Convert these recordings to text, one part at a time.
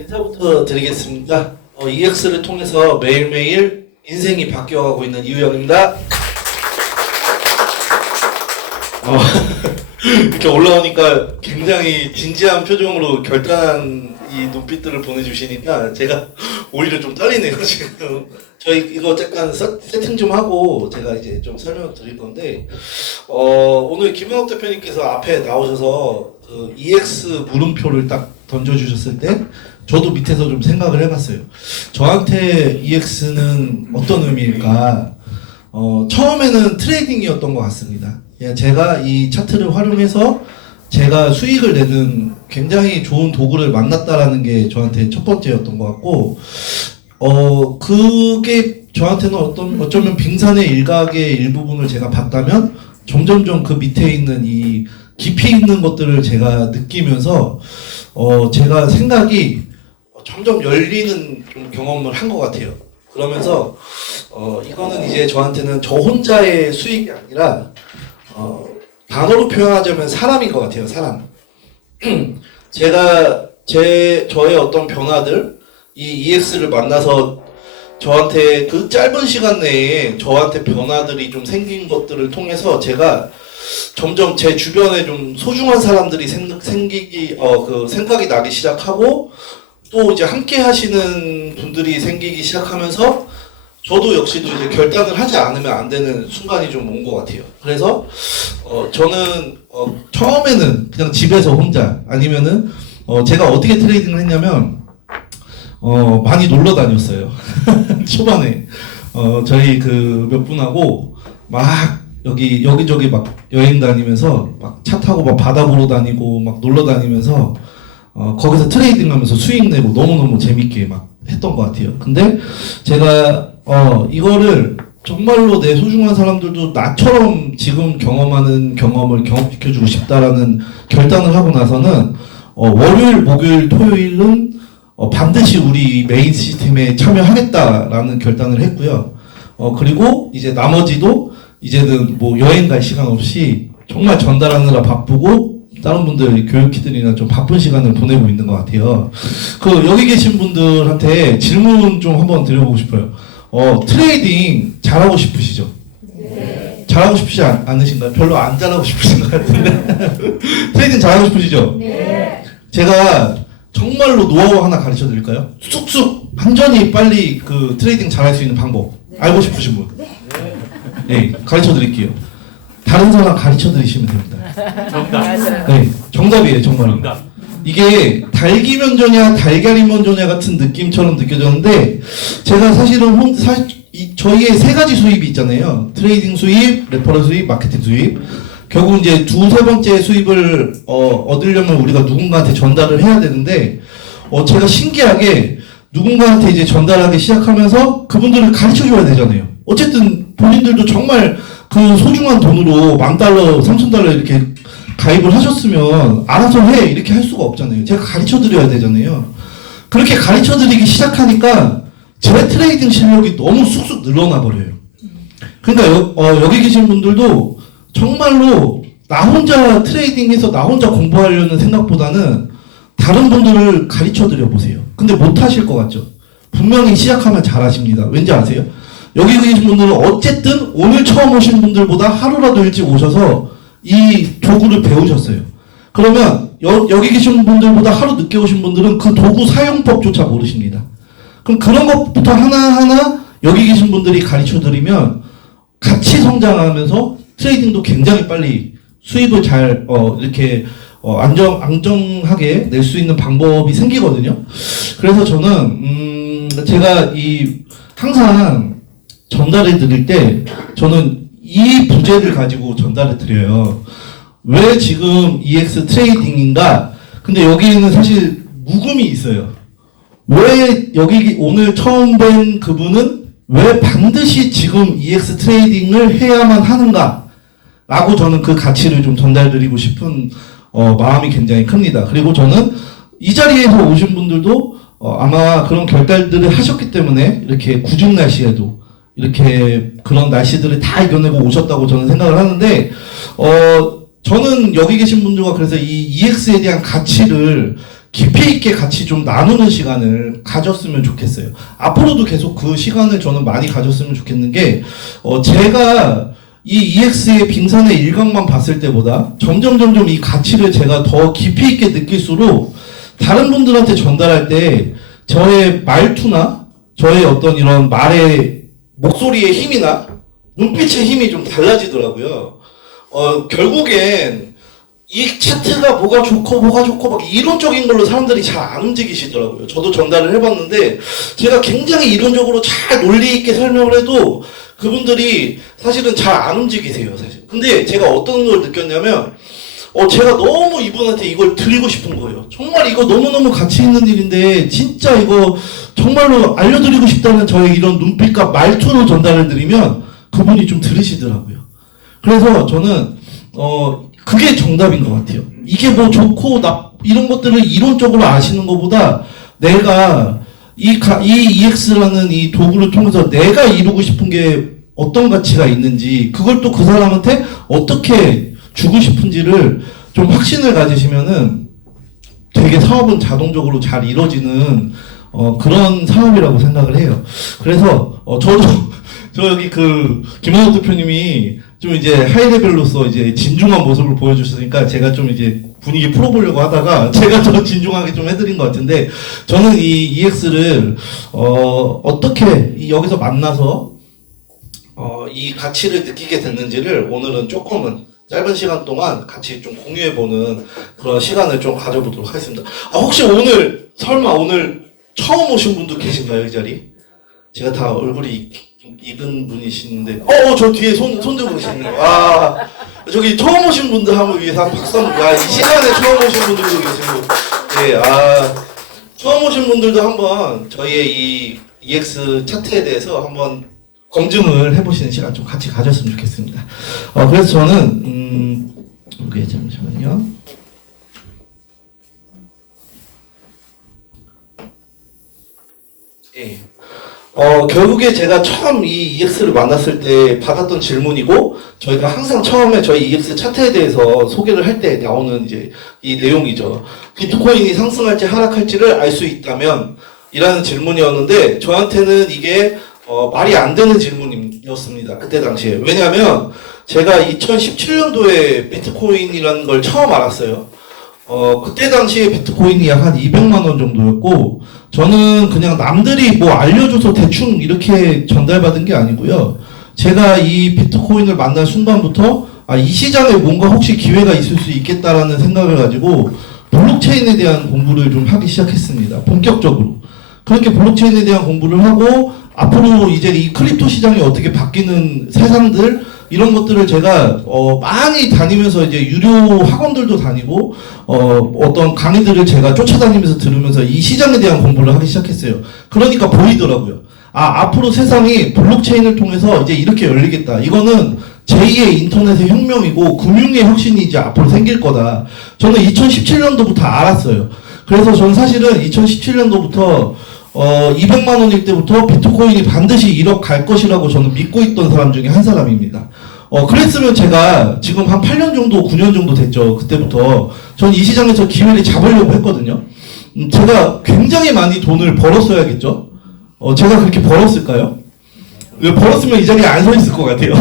인사부터 드리겠습니다. EX를 통해서 매일매일 인생이 바뀌어가고 있는 이우영입니다. 이렇게 올라오니까 굉장히 진지한 표정으로 결단한 이 눈빛들을 보내주시니까 제가 오히려 좀 떨리네요, 지금. 저희 이거 잠깐 세팅 좀 하고 제가 이제 좀 설명을 드릴 건데, 오늘 김은옥 대표님께서 앞에 나오셔서 그 EX 물음표를 딱 던져주셨을 때 저도 밑에서 좀 생각을 해봤어요. 저한테 EX는 어떤 의미일까? 처음에는 트레이딩이었던 것 같습니다. 제가 이 차트를 활용해서 제가 수익을 내는 굉장히 좋은 도구를 만났다라는 게 저한테 첫 번째였던 것 같고, 그게 저한테는 어쩌면 빙산의 일각의 일부분을 제가 봤다면 점점점 그 밑에 있는 이 깊이 있는 것들을 제가 느끼면서 제가 생각이 점점 열리는 좀 경험을 한 것 같아요. 그러면서 이거는 이제 저한테는 저 혼자의 수익이 아니라 단어로 표현하자면 사람인 것 같아요. 사람. 제가 저의 어떤 변화들, 이 EX를 만나서 저한테 그 짧은 시간 내에 저한테 변화들이 좀 생긴 것들을 통해서 제가 점점 제 주변에 좀 소중한 사람들이 생각이 나기 시작하고, 또 이제 함께 하시는 분들이 생기기 시작하면서 저도 역시도 이제 결단을 하지 않으면 안 되는 순간이 좀 온 것 같아요. 그래서 저는 처음에는 그냥 집에서 혼자, 아니면은 제가 어떻게 트레이딩을 했냐면 많이 놀러 다녔어요. 초반에 저희 그 몇 분하고 막 여기저기 막 여행 다니면서 막 차 타고 막 바다 보러 다니고 막 놀러 다니면서 거기서 트레이딩 하면서 수익 내고 너무너무 재밌게 막 했던 것 같아요. 근데 제가 이거를 정말로 내 소중한 사람들도 나처럼 지금 경험하는 경험을 경험시켜주고 싶다라는 결단을 하고 나서는 월요일, 목요일, 토요일은 반드시 우리 메인 시스템에 참여하겠다라는 결단을 했고요. 그리고 이제 나머지도 이제는 뭐 여행 갈 시간 없이 정말 전달하느라 바쁘고 다른 분들 교육키들이나 좀 바쁜 시간을 보내고 있는 것 같아요. 여기 계신 분들한테 질문 좀 한번 드려보고 싶어요. 트레이딩 잘하고 싶으시죠? 네. 잘하고 싶으시 않으신가요? 별로 안 잘하고 싶으신 것 같은데. 트레이딩 잘하고 싶으시죠? 네. 제가 정말로 노하우 하나 가르쳐 드릴까요? 쑥쑥 완전히 빨리 그 트레이딩 잘할 수 있는 방법. 알고 싶으신 분? 네, 가르쳐 드릴게요. 다른 사람 가르쳐 드리시면 됩니다. 정답. 네, 정답이에요, 정말. 정답. 이게 달기 면조냐 달걀이 면조냐 같은 느낌처럼 느껴졌는데, 제가 사실은 저희의 세 가지 수입이 있잖아요. 트레이딩 수입, 레퍼럴 수입, 마케팅 수입. 결국 이제 두세 번째 수입을 얻으려면 우리가 누군가한테 전달을 해야 되는데, 제가 신기하게 누군가한테 이제 전달하기 시작하면서 그분들을 가르쳐 줘야 되잖아요. 어쨌든 본인들도 정말 그 소중한 돈으로 $1000, $3000 이렇게 가입을 하셨으면 알아서 해 이렇게 할 수가 없잖아요. 제가 가르쳐 드려야 되잖아요. 그렇게 가르쳐 드리기 시작하니까 제 트레이딩 실력이 너무 쑥쑥 늘어나 버려요. 그러니까 여기 계신 분들도 정말로 나 혼자 트레이딩해서 나 혼자 공부하려는 생각보다는 다른 분들을 가르쳐 드려 보세요. 근데 못 하실 것 같죠? 분명히 시작하면 잘하십니다. 왠지 아세요? 여기 계신 분들은 어쨌든 오늘 처음 오신 분들보다 하루라도 일찍 오셔서 이 도구를 배우셨어요. 그러면 여기 계신 분들보다 하루 늦게 오신 분들은 그 도구 사용법조차 모르십니다. 그럼 그런 것부터 하나하나 여기 계신 분들이 가르쳐 드리면 같이 성장하면서 트레이딩도 굉장히 빨리 수입을 잘 이렇게 안정하게 낼 수 있는 방법이 생기거든요. 그래서 저는 제가 항상 전달해 드릴 때 저는 이 부제를 가지고 전달해 드려요. 왜 지금 EX 트레이딩인가? 근데 여기는 사실 묵음이 있어요. 왜 여기 오늘 처음 뵌 그분은 왜 반드시 지금 EX 트레이딩을 해야만 하는가? 라고 저는 그 가치를 좀 전달드리고 싶은 마음이 굉장히 큽니다. 그리고 저는 이 자리에서 오신 분들도 아마 그런 결단들을 하셨기 때문에 이렇게 궂은 날씨에도 이렇게 그런 날씨들을 다 이겨내고 오셨다고 저는 생각을 하는데, 저는 여기 계신 분들과 그래서 이 EX에 대한 가치를 깊이 있게 같이 좀 나누는 시간을 가졌으면 좋겠어요. 앞으로도 계속 그 시간을 저는 많이 가졌으면 좋겠는 게, 제가 이 EX의 빙산의 일각만 봤을 때보다 점점 이 가치를 제가 더 깊이 있게 느낄수록 다른 분들한테 전달할 때 저의 말투나 저의 어떤 이런 말의 목소리의 힘이나 눈빛의 힘이 좀 달라지더라고요. 결국엔 이 차트가 뭐가 좋고 막 이론적인 걸로 사람들이 잘 안 움직이시더라고요. 저도 전달을 해봤는데 제가 굉장히 이론적으로 잘 논리 있게 설명을 해도 그분들이 사실은 잘 안 움직이세요, 사실. 근데 제가 어떤 걸 느꼈냐면 제가 너무 이분한테 이걸 드리고 싶은 거예요. 정말 이거 너무너무 가치 있는 일인데 진짜 이거 정말로 알려드리고 싶다는 저의 이런 눈빛과 말투로 전달을 드리면 그분이 좀 들으시더라고요. 그래서 저는 그게 정답인 것 같아요. 이게 뭐 좋고 이런 것들을 이론적으로 아시는 것보다 내가 이 EX라는 이 도구를 통해서 내가 이루고 싶은 게 어떤 가치가 있는지 그걸 또 그 사람한테 어떻게 주고 싶은지를 좀 확신을 가지시면은 되게 사업은 자동적으로 잘 이루어지는 그런 사업이라고 생각을 해요. 그래서 저 여기 김원욱 대표님이 좀 이제 하이레벨로서 이제 진중한 모습을 보여주시니까 제가 좀 이제 분위기 풀어보려고 하다가 제가 더 진중하게 좀 해드린 것 같은데, 저는 이 EX를 어떻게 여기서 만나서 이 가치를 느끼게 됐는지를 오늘은 조금은 짧은 시간 동안 같이 좀 공유해보는 그런 시간을 좀 가져보도록 하겠습니다. 혹시 설마 오늘 처음 오신 분도 계신가요, 이 자리? 제가 다 얼굴이 익은 분이신데, 저 뒤에 손 들고 계시네요. 저기 처음 오신 분들 한번 위해서 한 박수 한번, 이 시간에 처음 오신 분들도 계시고, 네, 처음 오신 분들도 한번 저희의 이 EX 차트에 대해서 한번 검증을 해보시는 시간 좀 같이 가졌으면 좋겠습니다. 그래서 저는, 오케이, 잠시만요. 예. 결국에 제가 처음 이 EX를 만났을 때 받았던 질문이고, 저희가 항상 처음에 저희 EX 차트에 대해서 소개를 할 때 나오는 이제 이 내용이죠. 비트코인이 상승할지 하락할지를 알 수 있다면? 이라는 질문이었는데, 저한테는 이게 말이 안 되는 질문이었습니다. 그때 당시에. 왜냐하면 제가 2017년도에 비트코인이라는 걸 처음 알았어요. 그때 당시에 비트코인이 약 한 200만 원 정도였고, 저는 그냥 남들이 뭐 알려줘서 대충 이렇게 전달받은 게 아니고요. 제가 이 비트코인을 만난 순간부터 이 시장에 뭔가 혹시 기회가 있을 수 있겠다라는 생각을 가지고 블록체인에 대한 공부를 좀 하기 시작했습니다. 본격적으로. 그렇게 블록체인에 대한 공부를 하고 앞으로 이제 이 크립토 시장이 어떻게 바뀌는 세상들 이런 것들을 제가 많이 다니면서 이제 유료 학원들도 다니고 어떤 강의들을 제가 쫓아다니면서 들으면서 이 시장에 대한 공부를 하기 시작했어요. 그러니까 보이더라고요. 앞으로 세상이 블록체인을 통해서 이제 이렇게 열리겠다. 이거는 제2의 인터넷의 혁명이고 금융의 혁신이 이제 앞으로 생길 거다. 저는 2017년도부터 알았어요. 그래서 저는 사실은 2017년도부터 200만 원일 때부터 비트코인이 반드시 1억 갈 것이라고 저는 믿고 있던 사람 중에 한 사람입니다. 그랬으면 제가 지금 한 8년 정도, 9년 정도 됐죠. 그때부터. 저는 이 시장에서 기회를 잡으려고 했거든요. 제가 굉장히 많이 돈을 벌었어야겠죠? 제가 그렇게 벌었을까요? 벌었으면 이 자리에 안 서 있을 것 같아요.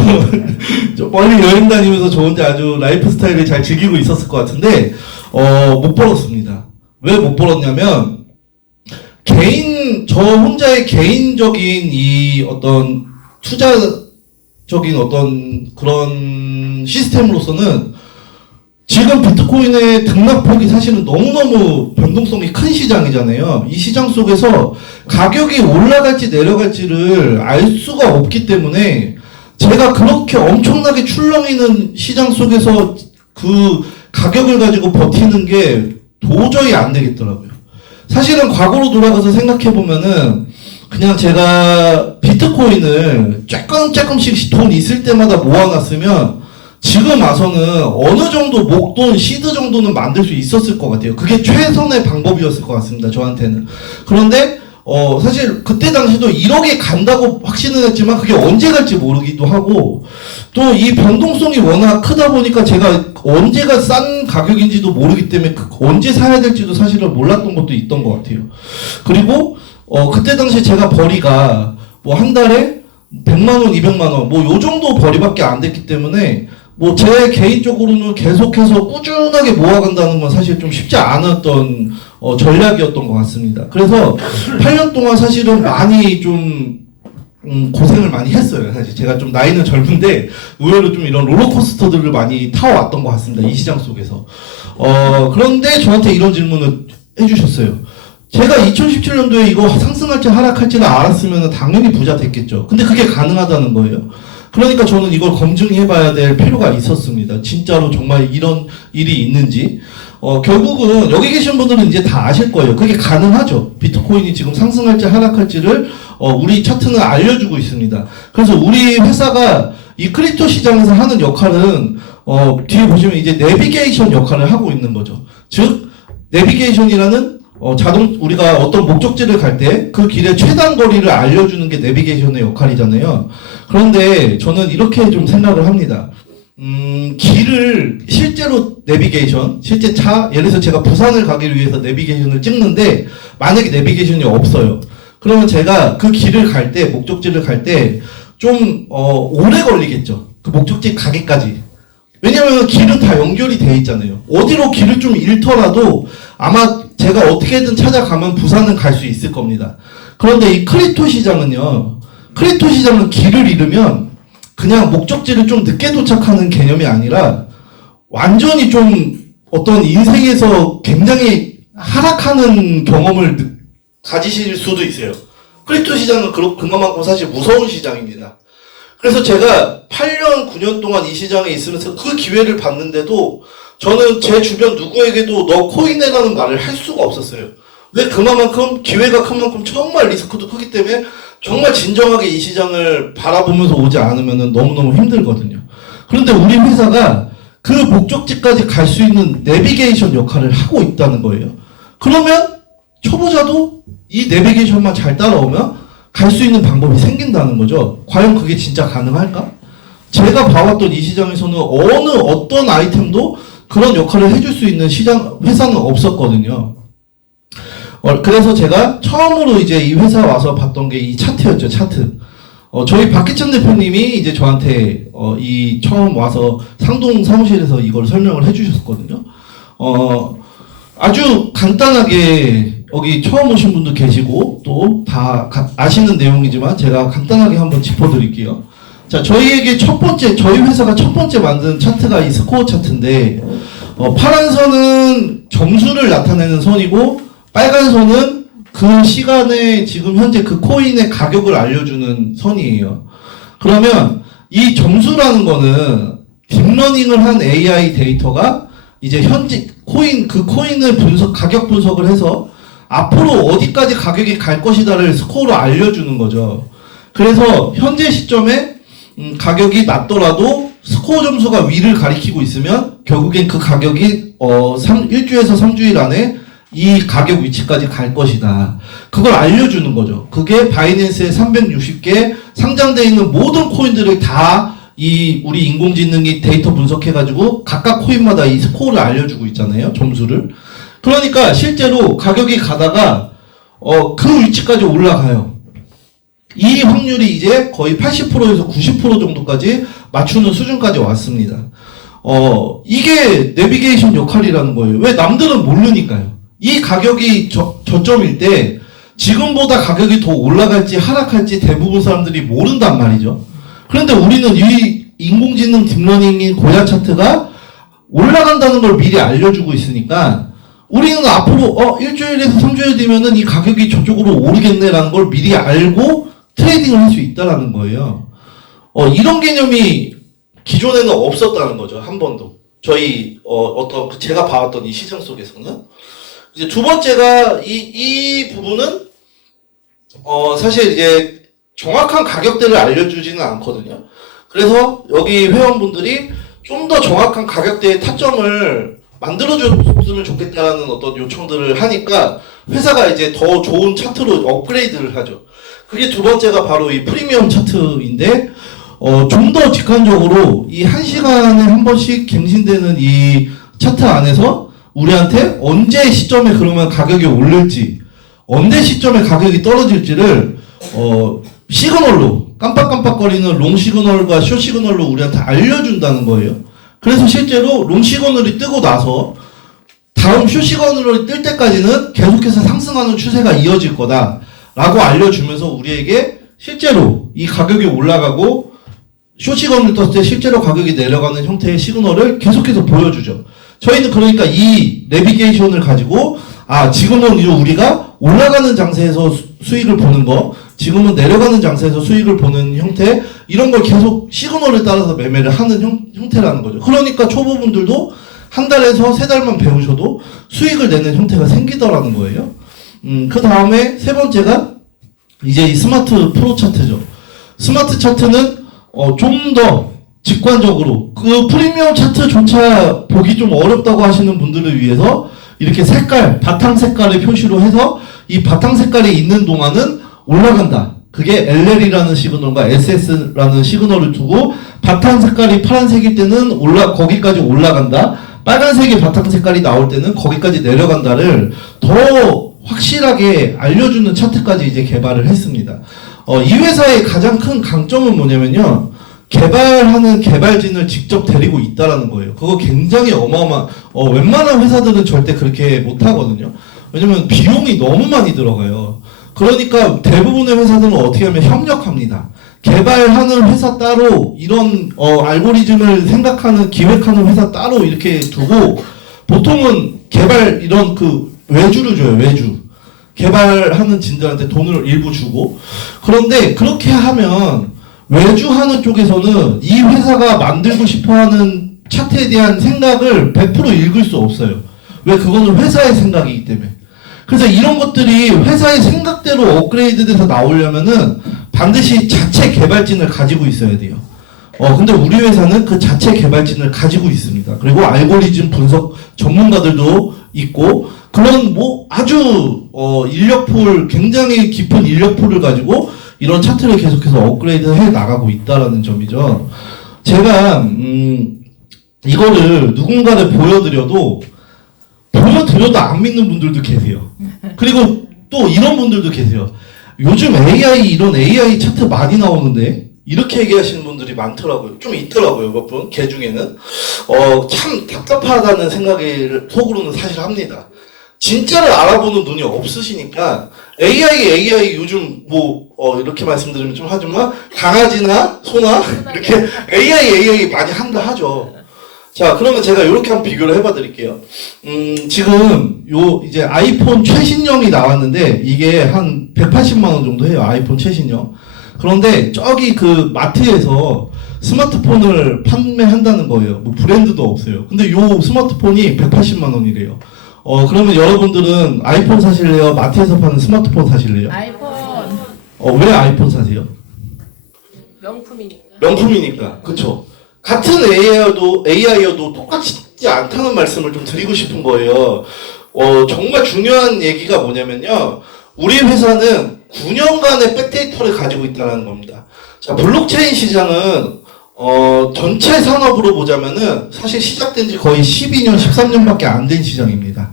멀리 여행 다니면서 저 혼자 아주 라이프 스타일을 잘 즐기고 있었을 것 같은데, 못 벌었습니다. 왜 못 벌었냐면, 저 혼자의 개인적인 이 어떤 투자적인 어떤 그런 시스템으로서는 지금 비트코인의 등락폭이 사실은 너무너무 변동성이 큰 시장이잖아요. 이 시장 속에서 가격이 올라갈지 내려갈지를 알 수가 없기 때문에 제가 그렇게 엄청나게 출렁이는 시장 속에서 그 가격을 가지고 버티는 게 도저히 안 되겠더라고요. 사실은 과거로 돌아가서 생각해보면은 그냥 제가 비트코인을 조금씩 돈 있을 때마다 모아놨으면 지금 와서는 어느 정도 목돈, 시드 정도는 만들 수 있었을 것 같아요. 그게 최선의 방법이었을 것 같습니다. 저한테는. 그런데 사실 그때 당시도 1억에 간다고 확신은 했지만 그게 언제 갈지 모르기도 하고 또 이 변동성이 워낙 크다 보니까 제가 언제가 싼 가격인지도 모르기 때문에 언제 사야 될지도 사실은 몰랐던 것도 있던 것 같아요. 그리고 그때 당시에 제가 벌이가 뭐 한 달에 100만 원, 200만 원, 뭐 요 정도 벌이밖에 안 됐기 때문에 뭐 제 개인적으로는 계속해서 꾸준하게 모아간다는 건 사실 좀 쉽지 않았던 전략이었던 것 같습니다. 그래서 8년 동안 사실은 많이 좀 고생을 많이 했어요. 사실 제가 좀 나이는 젊은데 의외로 좀 이런 롤러코스터들을 많이 타워왔던 것 같습니다. 이 시장 속에서. 그런데 저한테 이런 질문을 해주셨어요. 제가 2017년도에 이거 상승할지 하락할지를 알았으면 당연히 부자 됐겠죠. 근데 그게 가능하다는 거예요. 그러니까 저는 이걸 검증해봐야 될 필요가 있었습니다. 진짜로 정말 이런 일이 있는지. 결국은 여기 계신 분들은 이제 다 아실 거예요. 그게 가능하죠. 비트코인이 지금 상승할지 하락할지를 우리 차트는 알려주고 있습니다. 그래서 우리 회사가 이 크립토 시장에서 하는 역할은 뒤에 보시면 이제 내비게이션 역할을 하고 있는 거죠. 즉 내비게이션이라는 우리가 어떤 목적지를 갈 때 그 길의 최단 거리를 알려주는 게 내비게이션의 역할이잖아요. 그런데 저는 이렇게 좀 생각을 합니다. 길을 실제로 내비게이션, 실제 차, 예를 들어서 제가 부산을 가기 위해서 내비게이션을 찍는데 만약에 내비게이션이 없어요. 그러면 제가 그 길을 갈 때, 목적지를 갈 때 좀 오래 걸리겠죠. 그 목적지 가기까지. 왜냐면 길은 다 연결이 돼 있잖아요. 어디로 길을 좀 잃더라도 아마 제가 어떻게든 찾아가면 부산은 갈 수 있을 겁니다. 그런데 이 크립토 시장은요. 크립토 시장은 길을 잃으면 그냥 목적지를 좀 늦게 도착하는 개념이 아니라 완전히 좀 어떤 인생에서 굉장히 하락하는 경험을 가지실 수도 있어요. 크립토 시장은 그만큼 사실 무서운 시장입니다. 그래서 제가 8년, 9년 동안 이 시장에 있으면서 그 기회를 봤는데도 저는 제 주변 누구에게도 너 코인해라는 말을 할 수가 없었어요. 왜? 그만큼 기회가 큰 만큼 정말 리스크도 크기 때문에 정말 진정하게 이 시장을 바라보면서 오지 않으면 너무너무 힘들거든요. 그런데 우리 회사가 그 목적지까지 갈 수 있는 내비게이션 역할을 하고 있다는 거예요. 그러면 초보자도 이 내비게이션만 잘 따라오면 갈 수 있는 방법이 생긴다는 거죠. 과연 그게 진짜 가능할까? 제가 봐왔던 이 시장에서는 어떤 아이템도 그런 역할을 해줄 수 있는 회사는 없었거든요. 그래서 제가 처음으로 이제 이 회사 와서 봤던 게 이 차트였죠, 차트. 저희 박기찬 대표님이 이제 저한테, 이 처음 와서 상동 사무실에서 이걸 설명을 해주셨거든요. 아주 간단하게 여기 처음 오신 분도 계시고 또 다 아시는 내용이지만 제가 간단하게 한번 짚어드릴게요. 자, 저희 회사가 첫 번째 만든 차트가 이 스코어 차트인데, 파란 선은 점수를 나타내는 선이고, 빨간 선은 그 시간에 지금 현재 그 코인의 가격을 알려주는 선이에요. 그러면 이 점수라는 거는 딥러닝을 한 AI 데이터가 이제 현재 코인을 가격 분석을 해서 앞으로 어디까지 가격이 갈 것이다를 스코어로 알려주는 거죠. 그래서 현재 시점에 가격이 낮더라도 스코어 점수가 위를 가리키고 있으면 결국엔 그 가격이 1주에서 3주일 안에 이 가격 위치까지 갈 것이다. 그걸 알려주는 거죠. 그게 바이낸스에 360개 상장되어 있는 모든 코인들을 다 우리 인공지능이 데이터 분석해가지고 각각 코인마다 이 스코어를 알려주고 있잖아요. 점수를. 그러니까 실제로 가격이 가다가 그 위치까지 올라가요. 이 확률이 이제 거의 80%에서 90% 정도까지 맞추는 수준까지 왔습니다. 이게 내비게이션 역할이라는 거예요. 왜? 남들은 모르니까요. 이 가격이 저점일 때 지금보다 가격이 더 올라갈지 하락할지 대부분 사람들이 모른단 말이죠. 그런데 우리는 이 인공지능 딥러닝인 고야 차트가 올라간다는 걸 미리 알려주고 있으니까 우리는 앞으로 일주일에서 3주일 뒤면은 이 가격이 저쪽으로 오르겠네라는 걸 미리 알고 트레이딩을 할 수 있다라는 거예요. 이런 개념이 기존에는 없었다는 거죠. 한 번도. 저희 제가 봐왔던 이 시장 속에서는. 이제 두 번째가 이 부분은 사실 이제 정확한 가격대를 알려주지는 않거든요. 그래서 여기 회원분들이 좀 더 정확한 가격대의 타점을 만들어줬으면 좋겠다는 어떤 요청들을 하니까 회사가 이제 더 좋은 차트로 업그레이드를 하죠. 그게 두 번째가 바로 이 프리미엄 차트인데, 좀 더 직관적으로 이 1시간에 한 번씩 갱신되는 이 차트 안에서 우리한테 언제 시점에 그러면 가격이 오를지, 언제 시점에 가격이 떨어질지를, 시그널로, 깜빡깜빡거리는 롱 시그널과 숏 시그널로 우리한테 알려준다는 거예요. 그래서 실제로 롱 시그널이 뜨고 나서 다음 숏 시그널이 뜰 때까지는 계속해서 상승하는 추세가 이어질 거다 라고 알려주면서 우리에게 실제로 이 가격이 올라가고 숏 시그널을 떴을 때 실제로 가격이 내려가는 형태의 시그널을 계속해서 보여주죠. 저희는 그러니까 이 내비게이션을 가지고 지금은 이제 우리가 올라가는 장세에서 수익을 보는 거, 지금은 내려가는 장세에서 수익을 보는 형태, 이런 걸 계속 시그널에 따라서 매매를 하는 형태라는 거죠. 그러니까 초보분들도 한 달에서 세 달만 배우셔도 수익을 내는 형태가 생기더라는 거예요. 그 다음에 세 번째가 이제 이 스마트 프로 차트죠. 스마트 차트는 좀 더 직관적으로 그 프리미엄 차트조차 보기 좀 어렵다고 하시는 분들을 위해서 이렇게 색깔, 바탕 색깔을 표시로 해서 이 바탕 색깔이 있는 동안은 올라간다. 그게 LL이라는 시그널과 SS라는 시그널을 두고 바탕 색깔이 파란색일 때는 거기까지 올라간다. 빨간색의 바탕 색깔이 나올 때는 거기까지 내려간다를 더 확실하게 알려주는 차트까지 이제 개발을 했습니다. 이 회사의 가장 큰 강점은 뭐냐면요. 개발하는 개발진을 직접 데리고 있다라는 거예요. 그거 굉장히 웬만한 회사들은 절대 그렇게 못하거든요. 왜냐면 비용이 너무 많이 들어가요. 그러니까 대부분의 회사들은 어떻게 하면 협력합니다. 개발하는 회사 따로, 이런 알고리즘을 생각하는, 기획하는 회사 따로 이렇게 두고, 보통은 개발 이런 외주를 줘요. 외주. 개발하는 진들한테 돈을 일부 주고. 그런데 그렇게 하면 외주하는 쪽에서는 이 회사가 만들고 싶어하는 차트에 대한 생각을 100% 읽을 수 없어요. 왜? 그거는 회사의 생각이기 때문에. 그래서 이런 것들이 회사의 생각대로 업그레이드돼서 나오려면은 반드시 자체 개발진을 가지고 있어야 돼요. 근데 우리 회사는 그 자체 개발진을 가지고 있습니다. 그리고 알고리즘 분석 전문가들도 있고, 그런 아주 굉장히 깊은 인력풀을 가지고 이런 차트를 계속해서 업그레이드 해 나가고 있다라는 점이죠. 제가 이거를 누군가를 보여드려도 안 믿는 분들도 계세요. 그리고 또 이런 분들도 계세요. 요즘 이런 AI 차트 많이 나오는데 이렇게 얘기하시는 분들이 많더라고요. 좀 있더라고요, 몇 분. 걔 중에는. 참 답답하다는 생각이 속으로는 사실 합니다. 진짜를 알아보는 눈이 없으시니까 AI 요즘 이렇게 말씀드리면 좀 하지만 강아지나 소나 이렇게 AI 많이 한다 하죠. 자, 그러면 제가 이렇게 한번 비교를 해봐 드릴게요. 지금 이제 아이폰 최신형이 나왔는데 이게 한 180만 원 정도 해요. 아이폰 최신형. 그런데 저기 마트에서 스마트폰을 판매한다는 거예요. 브랜드도 없어요. 근데 요 스마트폰이 180만 원이래요. 그러면 여러분들은 아이폰 사실래요? 마트에서 파는 스마트폰 사실래요? 아이폰 왜 아이폰 사세요? 명품이니까. 명품이니까. 그쵸? 같은 AI여도 똑같지 않다는 말씀을 좀 드리고 싶은 거예요. 정말 중요한 얘기가 뭐냐면요. 우리 회사는 9년간의 백데이터를 가지고 있다는 겁니다. 자, 블록체인 시장은 전체 산업으로 보자면은 사실 시작된 지 거의 12년, 13년밖에 안 된 시장입니다.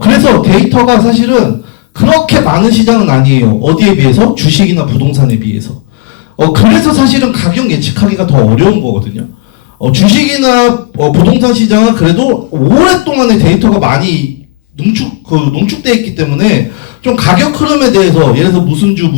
그래서 데이터가 사실은 그렇게 많은 시장은 아니에요. 어디에 비해서? 주식이나 부동산에 비해서. 그래서 사실은 가격 예측하기가 더 어려운 거거든요. 주식이나 부동산 시장은 그래도 오랫동안의 데이터가 많이 농축되어 있기 때문에 좀 가격 흐름에 대해서 예를 들어서 무슨 주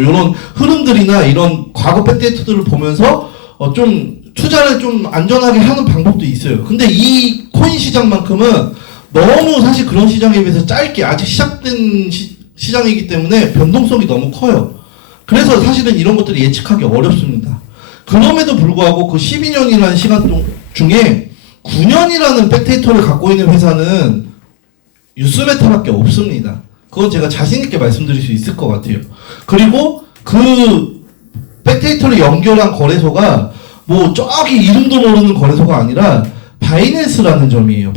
이런 흐름들이나 이런 과거 백데이터들을 보면서 좀 투자를 좀 안전하게 하는 방법도 있어요. 근데 이 코인 시장만큼은 너무 사실 그런 시장에 비해서 짧게 아직 시작된 시장이기 때문에 변동성이 너무 커요. 그래서 사실은 이런 것들이 예측하기 어렵습니다. 그럼에도 불구하고 그 12년이라는 시간 중에 9년이라는 백데이터를 갖고 있는 회사는 유스메타밖에 없습니다. 그건 제가 자신있게 말씀드릴 수 있을 것 같아요. 그리고 그 백데이터를 연결한 거래소가 저기 이름도 모르는 거래소가 아니라 바이낸스라는 점이에요.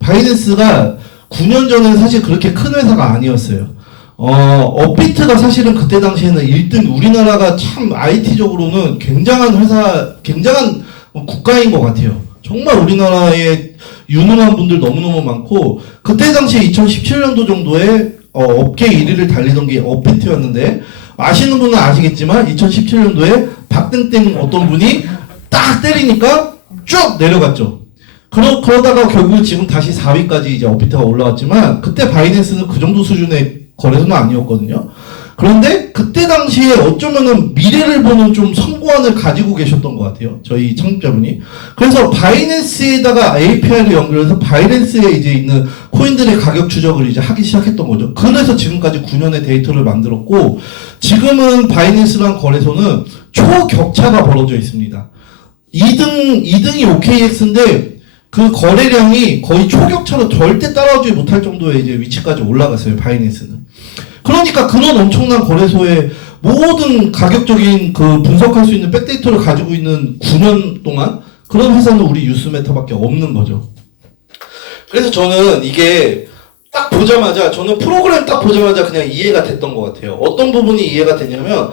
바이낸스가 9년 전에는 사실 그렇게 큰 회사가 아니었어요. 업비트가 사실은 그때 당시에는 1등, 우리나라가 참 IT적으로는 굉장한 회사, 굉장한 국가인 것 같아요. 정말 우리나라에 유능한 분들 너무너무 많고, 그때 당시에 2017년도 정도에 업계 1위를 달리던 게 업비트였는데, 아시는 분은 아시겠지만 2017년도에 박땡땡 어떤 분이 딱 때리니까 쭉 내려갔죠. 그러다가 결국 지금 다시 4위까지 이제 업비트가 올라왔지만, 그때 바이낸스는 그 정도 수준의 거래소는 아니었거든요. 그런데 그때 당시에 어쩌면은 미래를 보는 좀 선구안을 가지고 계셨던 것 같아요. 저희 창립자분이. 그래서 바이낸스에다가 API를 연결해서 바이낸스에 이제 있는 코인들의 가격 추적을 이제 하기 시작했던 거죠. 그래서 지금까지 9년의 데이터를 만들었고, 지금은 바이낸스라는 거래소는 초격차가 벌어져 있습니다. 2등이 OKX인데, 그 거래량이 거의 초격차로 절대 따라오지 못할 정도의 이제 위치까지 올라갔어요, 바이낸스는. 그러니까 그런 엄청난 거래소의 모든 가격적인 그 분석할 수 있는 백데이터를 가지고 있는 9년 동안 그런 회사는 우리 유스메타밖에 없는 거죠. 그래서 저는 이게 딱 보자마자, 저는 프로그램 딱 보자마자 그냥 이해가 됐던 것 같아요. 어떤 부분이 이해가 되냐면,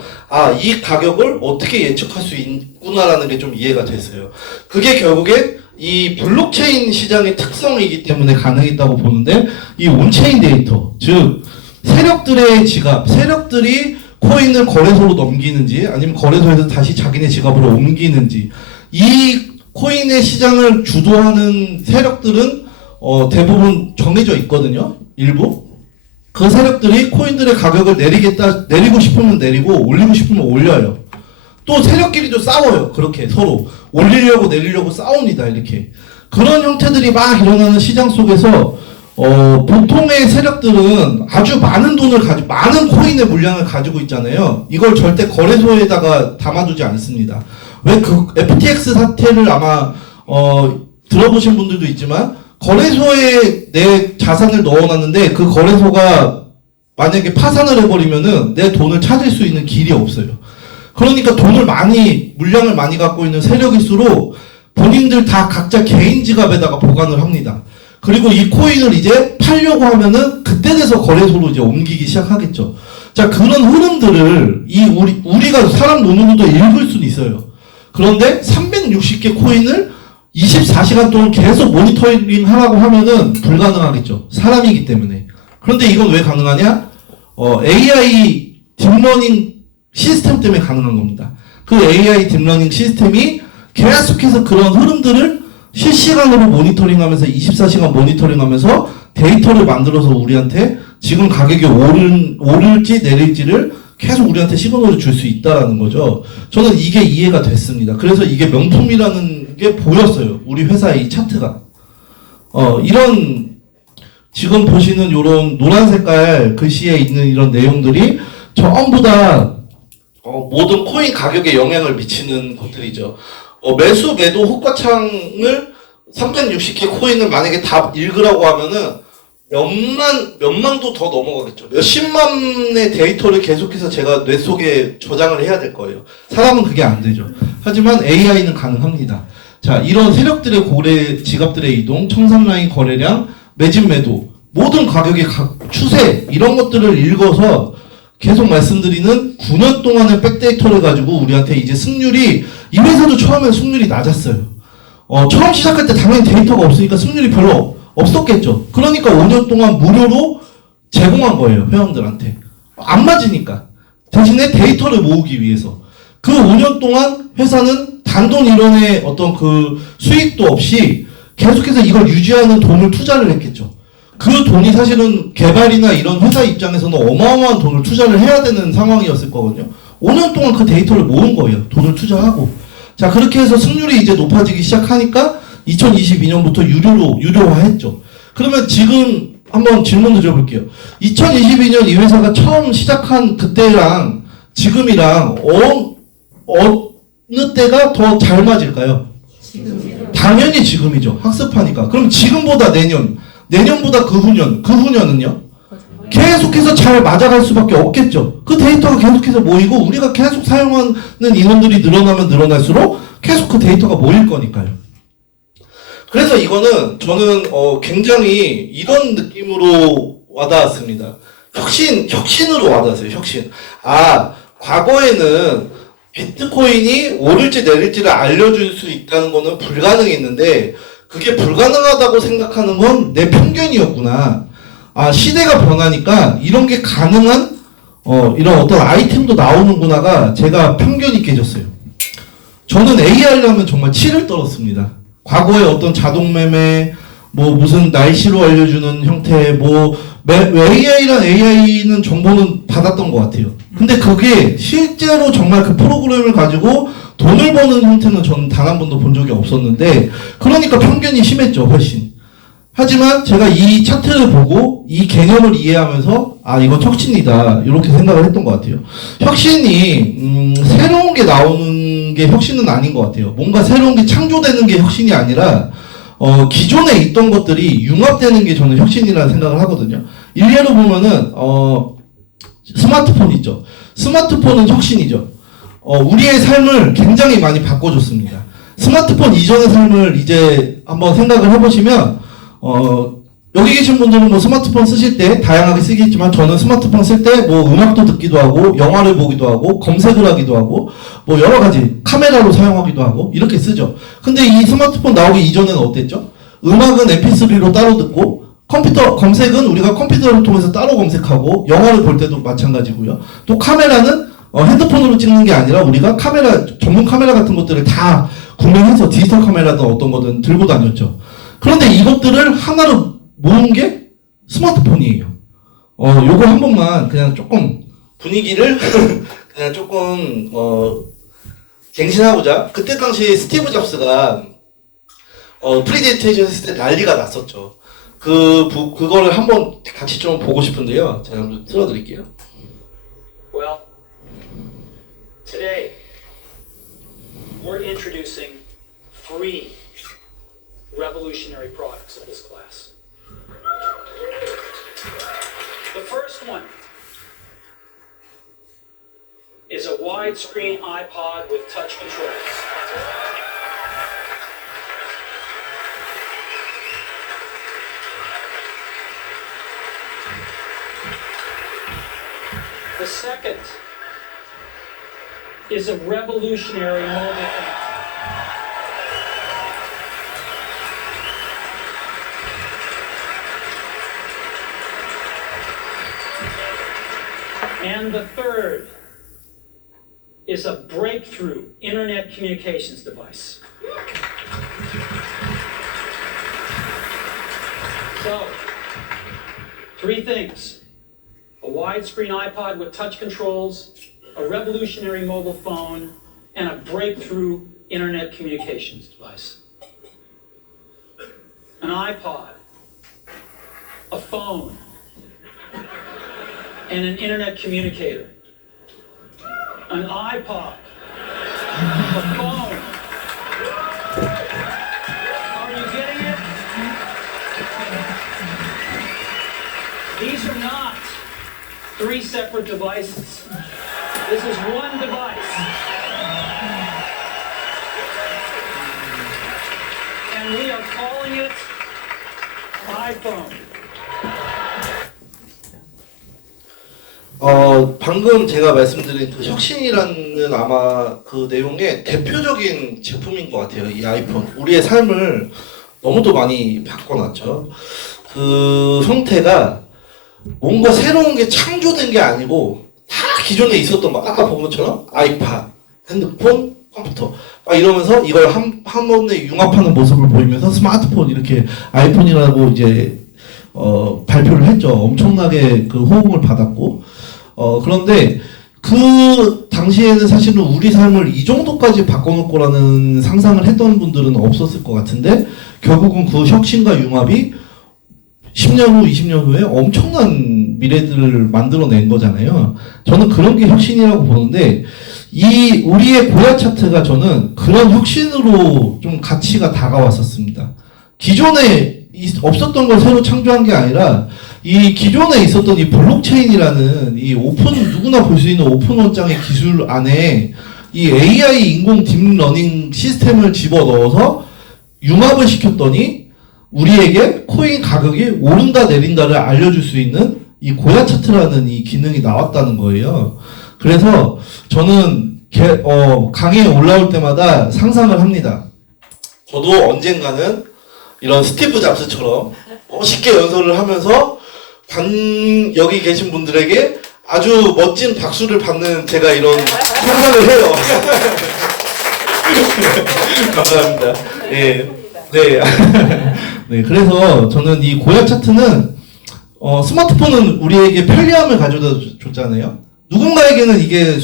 이 가격을 어떻게 예측할 수 있구나라는 게 좀 이해가 됐어요. 그게 결국에 이 블록체인 시장의 특성이기 때문에 가능했다고 보는데, 이 온체인 데이터, 즉 세력들의 지갑, 세력들이 코인을 거래소로 넘기는지 아니면 거래소에서 다시 자기네 지갑으로 옮기는지, 이 코인의 시장을 주도하는 세력들은 대부분 정해져 있거든요. 일부. 그 세력들이 코인들의 가격을 내리고 싶으면 내리고 올리고 싶으면 올려요. 또 세력끼리도 싸워요. 그렇게 서로 올리려고 내리려고 싸웁니다. 이렇게. 그런 형태들이 막 일어나는 시장 속에서 보통의 세력들은 아주 많은 돈을 많은 코인의 물량을 가지고 있잖아요. 이걸 절대 거래소에다가 담아두지 않습니다. 왜 그 FTX 사태를 아마 들어보신 분들도 있지만, 거래소에 내 자산을 넣어놨는데 그 거래소가 만약에 파산을 해버리면은 내 돈을 찾을 수 있는 길이 없어요. 그러니까 물량을 많이 갖고 있는 세력일수록 본인들 다 각자 개인 지갑에다가 보관을 합니다. 그리고 이 코인을 이제 팔려고 하면은 그때 돼서 거래소로 이제 옮기기 시작하겠죠. 자, 그런 흐름들을 우리가 사람 눈으로도 읽을 수는 있어요. 그런데 360개 코인을 24시간 동안 계속 모니터링 하라고 하면은 불가능하겠죠. 사람이기 때문에. 그런데 이건 왜 가능하냐? AI 딥러닝 시스템 때문에 가능한 겁니다. 그 AI 딥러닝 시스템이 계속해서 그런 흐름들을 실시간으로 모니터링하면서 24시간 모니터링하면서 데이터를 만들어서 우리한테 지금 가격이 오를지 내릴지를 계속 우리한테 시그널을 줄 수 있다라는 거죠. 저는 이게 이해가 됐습니다. 그래서 이게 명품이라는 게 보였어요. 우리 회사의 이 차트가. 이런 지금 보시는 이런 노란 색깔 글씨에 있는 이런 내용들이 전부 다 모든 코인 가격에 영향을 미치는 것들이죠. 매수 매도 호가창을 360개 코인을 만약에 다 읽으라고 하면은 몇만도 더 넘어가겠죠. 몇십만의 데이터를 계속해서 제가 뇌 속에 저장을 해야 될 거예요. 사람은 그게 안 되죠. 하지만 AI는 가능합니다. 자, 이런 세력들의 지갑들의 이동, 청산라인 거래량, 매집 매도, 모든 가격의 추세, 이런 것들을 읽어서 계속 말씀드리는 9년 동안의 백데이터를 가지고 우리한테 이제 승률이, 이 회사도 처음엔 승률이 낮았어요. 처음 시작할 때 당연히 데이터가 없으니까 승률이 별로 없었겠죠. 그러니까 5년 동안 무료로 제공한 거예요, 회원들한테. 안 맞으니까. 대신에 데이터를 모으기 위해서. 그 5년 동안 회사는 단돈 1원의 어떤 그 수익도 없이 계속해서 이걸 유지하는 돈을 투자를 했겠죠. 그 돈이 사실은 개발이나 이런 회사 입장에서는 어마어마한 돈을 투자를 해야 되는 상황이었을 거거든요. 5년 동안 그 데이터를 모은 거예요. 돈을 투자하고. 자, 그렇게 해서 승률이 이제 높아지기 시작하니까 2022년부터 유료화했죠. 그러면 지금 한번 질문 드려볼게요. 2022년 이 회사가 처음 시작한 그때랑 지금이랑 어느 때가 더 잘 맞을까요? 지금이요. 당연히 지금이죠. 학습하니까. 그럼 지금보다 내년보다 그 후년은요? 계속해서 잘 맞아갈 수밖에 없겠죠. 그 데이터가 계속해서 모이고 우리가 계속 사용하는 인원들이 늘어나면 늘어날수록 계속 그 데이터가 모일 거니까요. 그래서 이거는 저는 굉장히 이런 느낌으로 와닿았습니다. 혁신으로 와닿았어요. 혁신. 아, 과거에는 비트코인이 오를지 내릴지를 알려줄 수 있다는 거는 불가능했는데 그게 불가능하다고 생각하는 건 내 편견이었구나. 아, 시대가 변하니까 이런 게 가능한 이런 어떤 아이템도 나오는구나가 제가 편견이 깨졌어요. 저는 AI를 하면 정말 치를 떨었습니다. 과거에 어떤 자동 매매, 뭐 무슨 날씨로 알려주는 형태, AI란 AI는 정보는 받았던 것 같아요. 근데 그게 실제로 정말 그 프로그램을 가지고 돈을 버는 형태는 저는 단 한 번도 본 적이 없었는데, 그러니까 편견이 심했죠, 훨씬. 하지만 제가 이 차트를 보고 이 개념을 이해하면서 아, 이건 혁신이다, 이렇게 생각을 했던 것 같아요. 혁신이 새로운 게 나오는 게 혁신은 아닌 것 같아요. 뭔가 새로운 게 창조되는 게 혁신이 아니라 기존에 있던 것들이 융합되는 게 저는 혁신이라는 생각을 하거든요. 일례로 보면은 스마트폰 있죠. 스마트폰은 혁신이죠. 우리의 삶을 굉장히 많이 바꿔줬습니다. 스마트폰 이전의 삶을 이제 한번 생각을 해보시면 여기 계신 분들은 뭐 스마트폰 쓰실 때 다양하게 쓰겠지만 저는 스마트폰 쓸 때 뭐 음악도 듣기도 하고 영화를 보기도 하고 검색을 하기도 하고 뭐 여러 가지 카메라로 사용하기도 하고 이렇게 쓰죠. 근데 이 스마트폰 나오기 이전에는 어땠죠? 음악은 mp3로 따로 듣고 컴퓨터 검색은 우리가 컴퓨터를 통해서 따로 검색하고 영화를 볼 때도 마찬가지고요. 또 카메라는 핸드폰으로 찍는 게 아니라 우리가 카메라 전문 카메라 같은 것들을 다 구매해서 디지털 카메라든 어떤 거든 들고 다녔죠. 그런데 이것들을 하나로 모은 게 스마트폰이에요. 요거 한 번만 그냥 조금 분위기를 그냥 조금 갱신하고자. 그때 당시 스티브 잡스가 프리젠테이션 했을 때 난리가 났었죠. 그거를 한번 같이 좀 보고 싶은데요. 제가 한번 틀어드릴게요. Well, today we're introducing 3 revolutionary products of this class. The first one is a widescreen iPod with touch controls. The second is a revolutionary mobile phone. And the third is a breakthrough internet communications device. So, 3 things: a widescreen iPod with touch controls, a revolutionary mobile phone, and a breakthrough internet communications device. An iPod, a phone, and an internet communicator. An iPod, a phone. Are you getting it? These are not 3 separate devices. This is one device. And we are calling it iPhone. 방금 제가 말씀드린 그 혁신이라는 아마 그 내용의 대표적인 제품인 것 같아요. 이 아이폰. 우리의 삶을 너무도 많이 바꿔놨죠. 그 형태가 뭔가 새로운 게 창조된 게 아니고 다 기존에 있었던 거, 아까 본 것처럼 아이팟, 핸드폰, 컴퓨터 막 이러면서 이걸 한 번에 융합하는 모습을 보이면서 스마트폰 이렇게 아이폰이라고 이제 발표를 했죠. 엄청나게 그 호응을 받았고 그런데 그 당시에는 사실은 우리 삶을 이 정도까지 바꿔놓을 거라는 상상을 했던 분들은 없었을 것 같은데 결국은 그 혁신과 융합이 10년 후, 20년 후에 엄청난 미래들을 만들어낸 거잖아요. 저는 그런 게 혁신이라고 보는데 이 우리의 고야 차트가 저는 그런 혁신으로 좀 가치가 다가왔었습니다. 기존에 없었던 걸 새로 창조한 게 아니라 이 기존에 있었던 이 블록체인이라는 이 누구나 볼 수 있는 오픈 원장의 기술 안에 이 AI 인공 딥러닝 시스템을 집어넣어서 융합을 시켰더니 우리에게 코인 가격이 오른다 내린다를 알려줄 수 있는 이 고야 차트라는 이 기능이 나왔다는 거예요. 그래서 저는 강의에 올라올 때마다 상상을 합니다. 저도 언젠가는 이런 스티브 잡스처럼 멋있게 연설을 하면서 여기 계신 분들에게 아주 멋진 박수를 받는 제가 이런 상상을 해요. 감사합니다. 예. 네. 네. 그래서 저는 이 고야 차트는 스마트폰은 우리에게 편리함을 가져다 줬잖아요. 누군가에게는 이게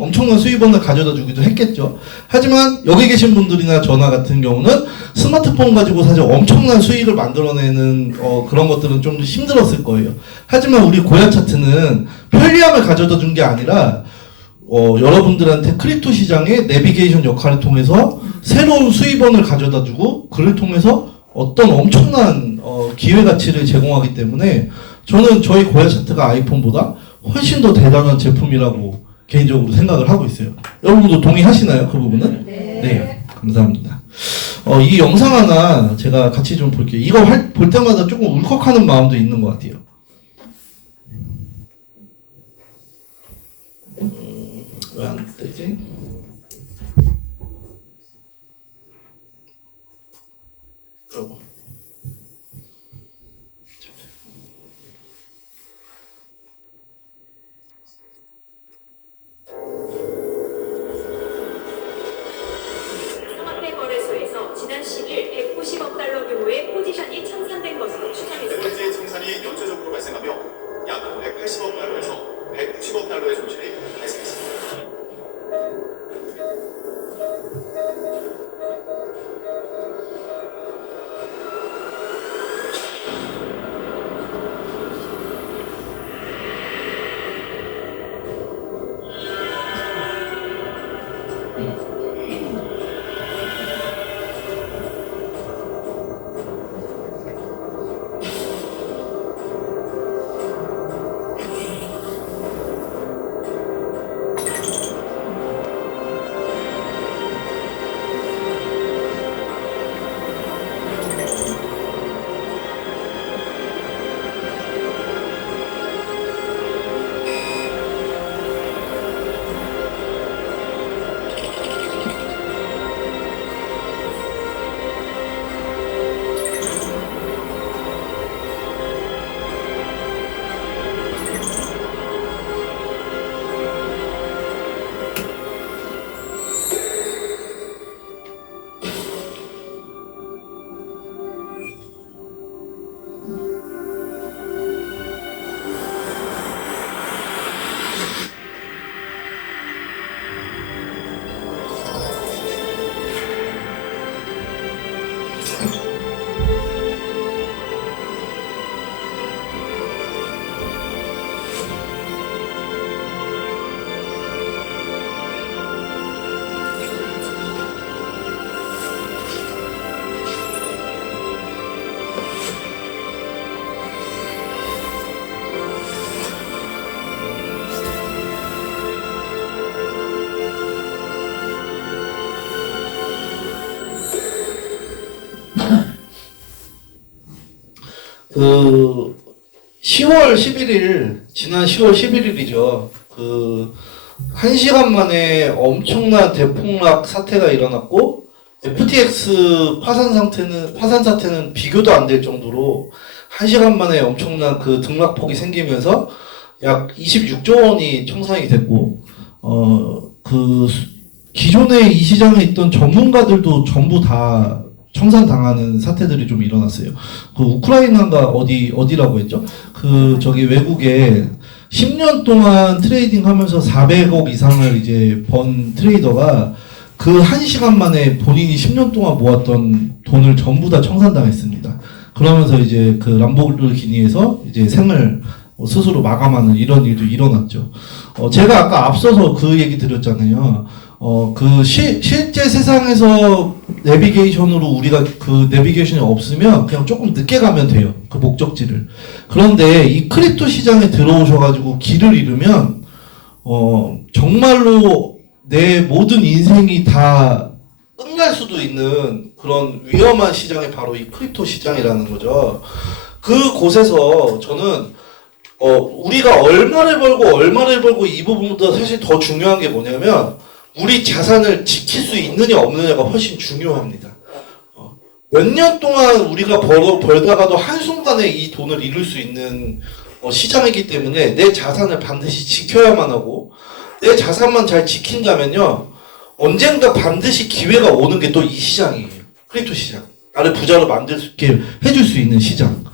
엄청난 수입원을 가져다 주기도 했겠죠. 하지만 여기 계신 분들이나 저나 같은 경우는 스마트폰 가지고 사실 엄청난 수익을 만들어내는 그런 것들은 좀 힘들었을 거예요. 하지만 우리 고야 차트는 편리함을 가져다 준 게 아니라 여러분들한테 크립토 시장의 내비게이션 역할을 통해서 새로운 수입원을 가져다 주고 그를 통해서 어떤 엄청난 기회 가치를 제공하기 때문에 저는 저희 고야 차트가 아이폰보다 훨씬 더 대단한 제품이라고 개인적으로 생각을 하고 있어요. 여러분도 동의하시나요? 그 부분은? 네. 감사합니다. 이 영상 하나 제가 같이 좀 볼게요. 이거 볼 때마다 조금 울컥하는 마음도 있는 것 같아요. 왜 안 되지? 아이고. 거래소에서 지난 10일 190억 달러 규모의 포지션이 청산된 것으로 추정했습니다. 네 번째 청산이 연쇄적으로 발생하며 약 180억 달러에서 190억 달러의 손실이 발생했습니다. 그 10월 11일 지난 10월 11일이죠. 그 1시간 만에 엄청난 대폭락 사태가 일어났고 FTX 파산 사태는 비교도 안 될 정도로 1시간 만에 엄청난 그 등락폭이 생기면서 약 26조 원이 청산이 됐고 기존에 이 시장에 있던 전문가들도 전부 다 청산당하는 사태들이 좀 일어났어요. 그 우크라이나가 어디라고 했죠? 외국에 10년 동안 트레이딩 하면서 400억 이상을 이제 번 트레이더가 그 1시간 만에 본인이 10년 동안 모았던 돈을 전부 다 청산당했습니다. 그러면서 이제 그 람보르기니에서 이제 생을 스스로 마감하는 이런 일도 일어났죠. 제가 아까 앞서서 그 얘기 드렸잖아요. 실제 세상에서 내비게이션으로 우리가 그 내비게이션이 없으면 그냥 조금 늦게 가면 돼요. 그 목적지를. 그런데 이 크립토 시장에 들어오셔가지고 길을 잃으면, 정말로 내 모든 인생이 다 끝날 수도 있는 그런 위험한 시장이 바로 이 크립토 시장이라는 거죠. 그 곳에서 저는 우리가 얼마를 벌고 이 부분보다 사실 더 중요한 게 뭐냐면 우리 자산을 지킬 수 있느냐 없느냐가 훨씬 중요합니다. 몇 년 동안 우리가 벌다가도 한순간에 이 돈을 잃을 수 있는 시장이기 때문에 내 자산을 반드시 지켜야만 하고 내 자산만 잘 지킨다면요 언젠가 반드시 기회가 오는 게 또 이 시장이에요. 크립토 시장. 나를 부자로 만들 수 있게 해줄 수 있는 시장.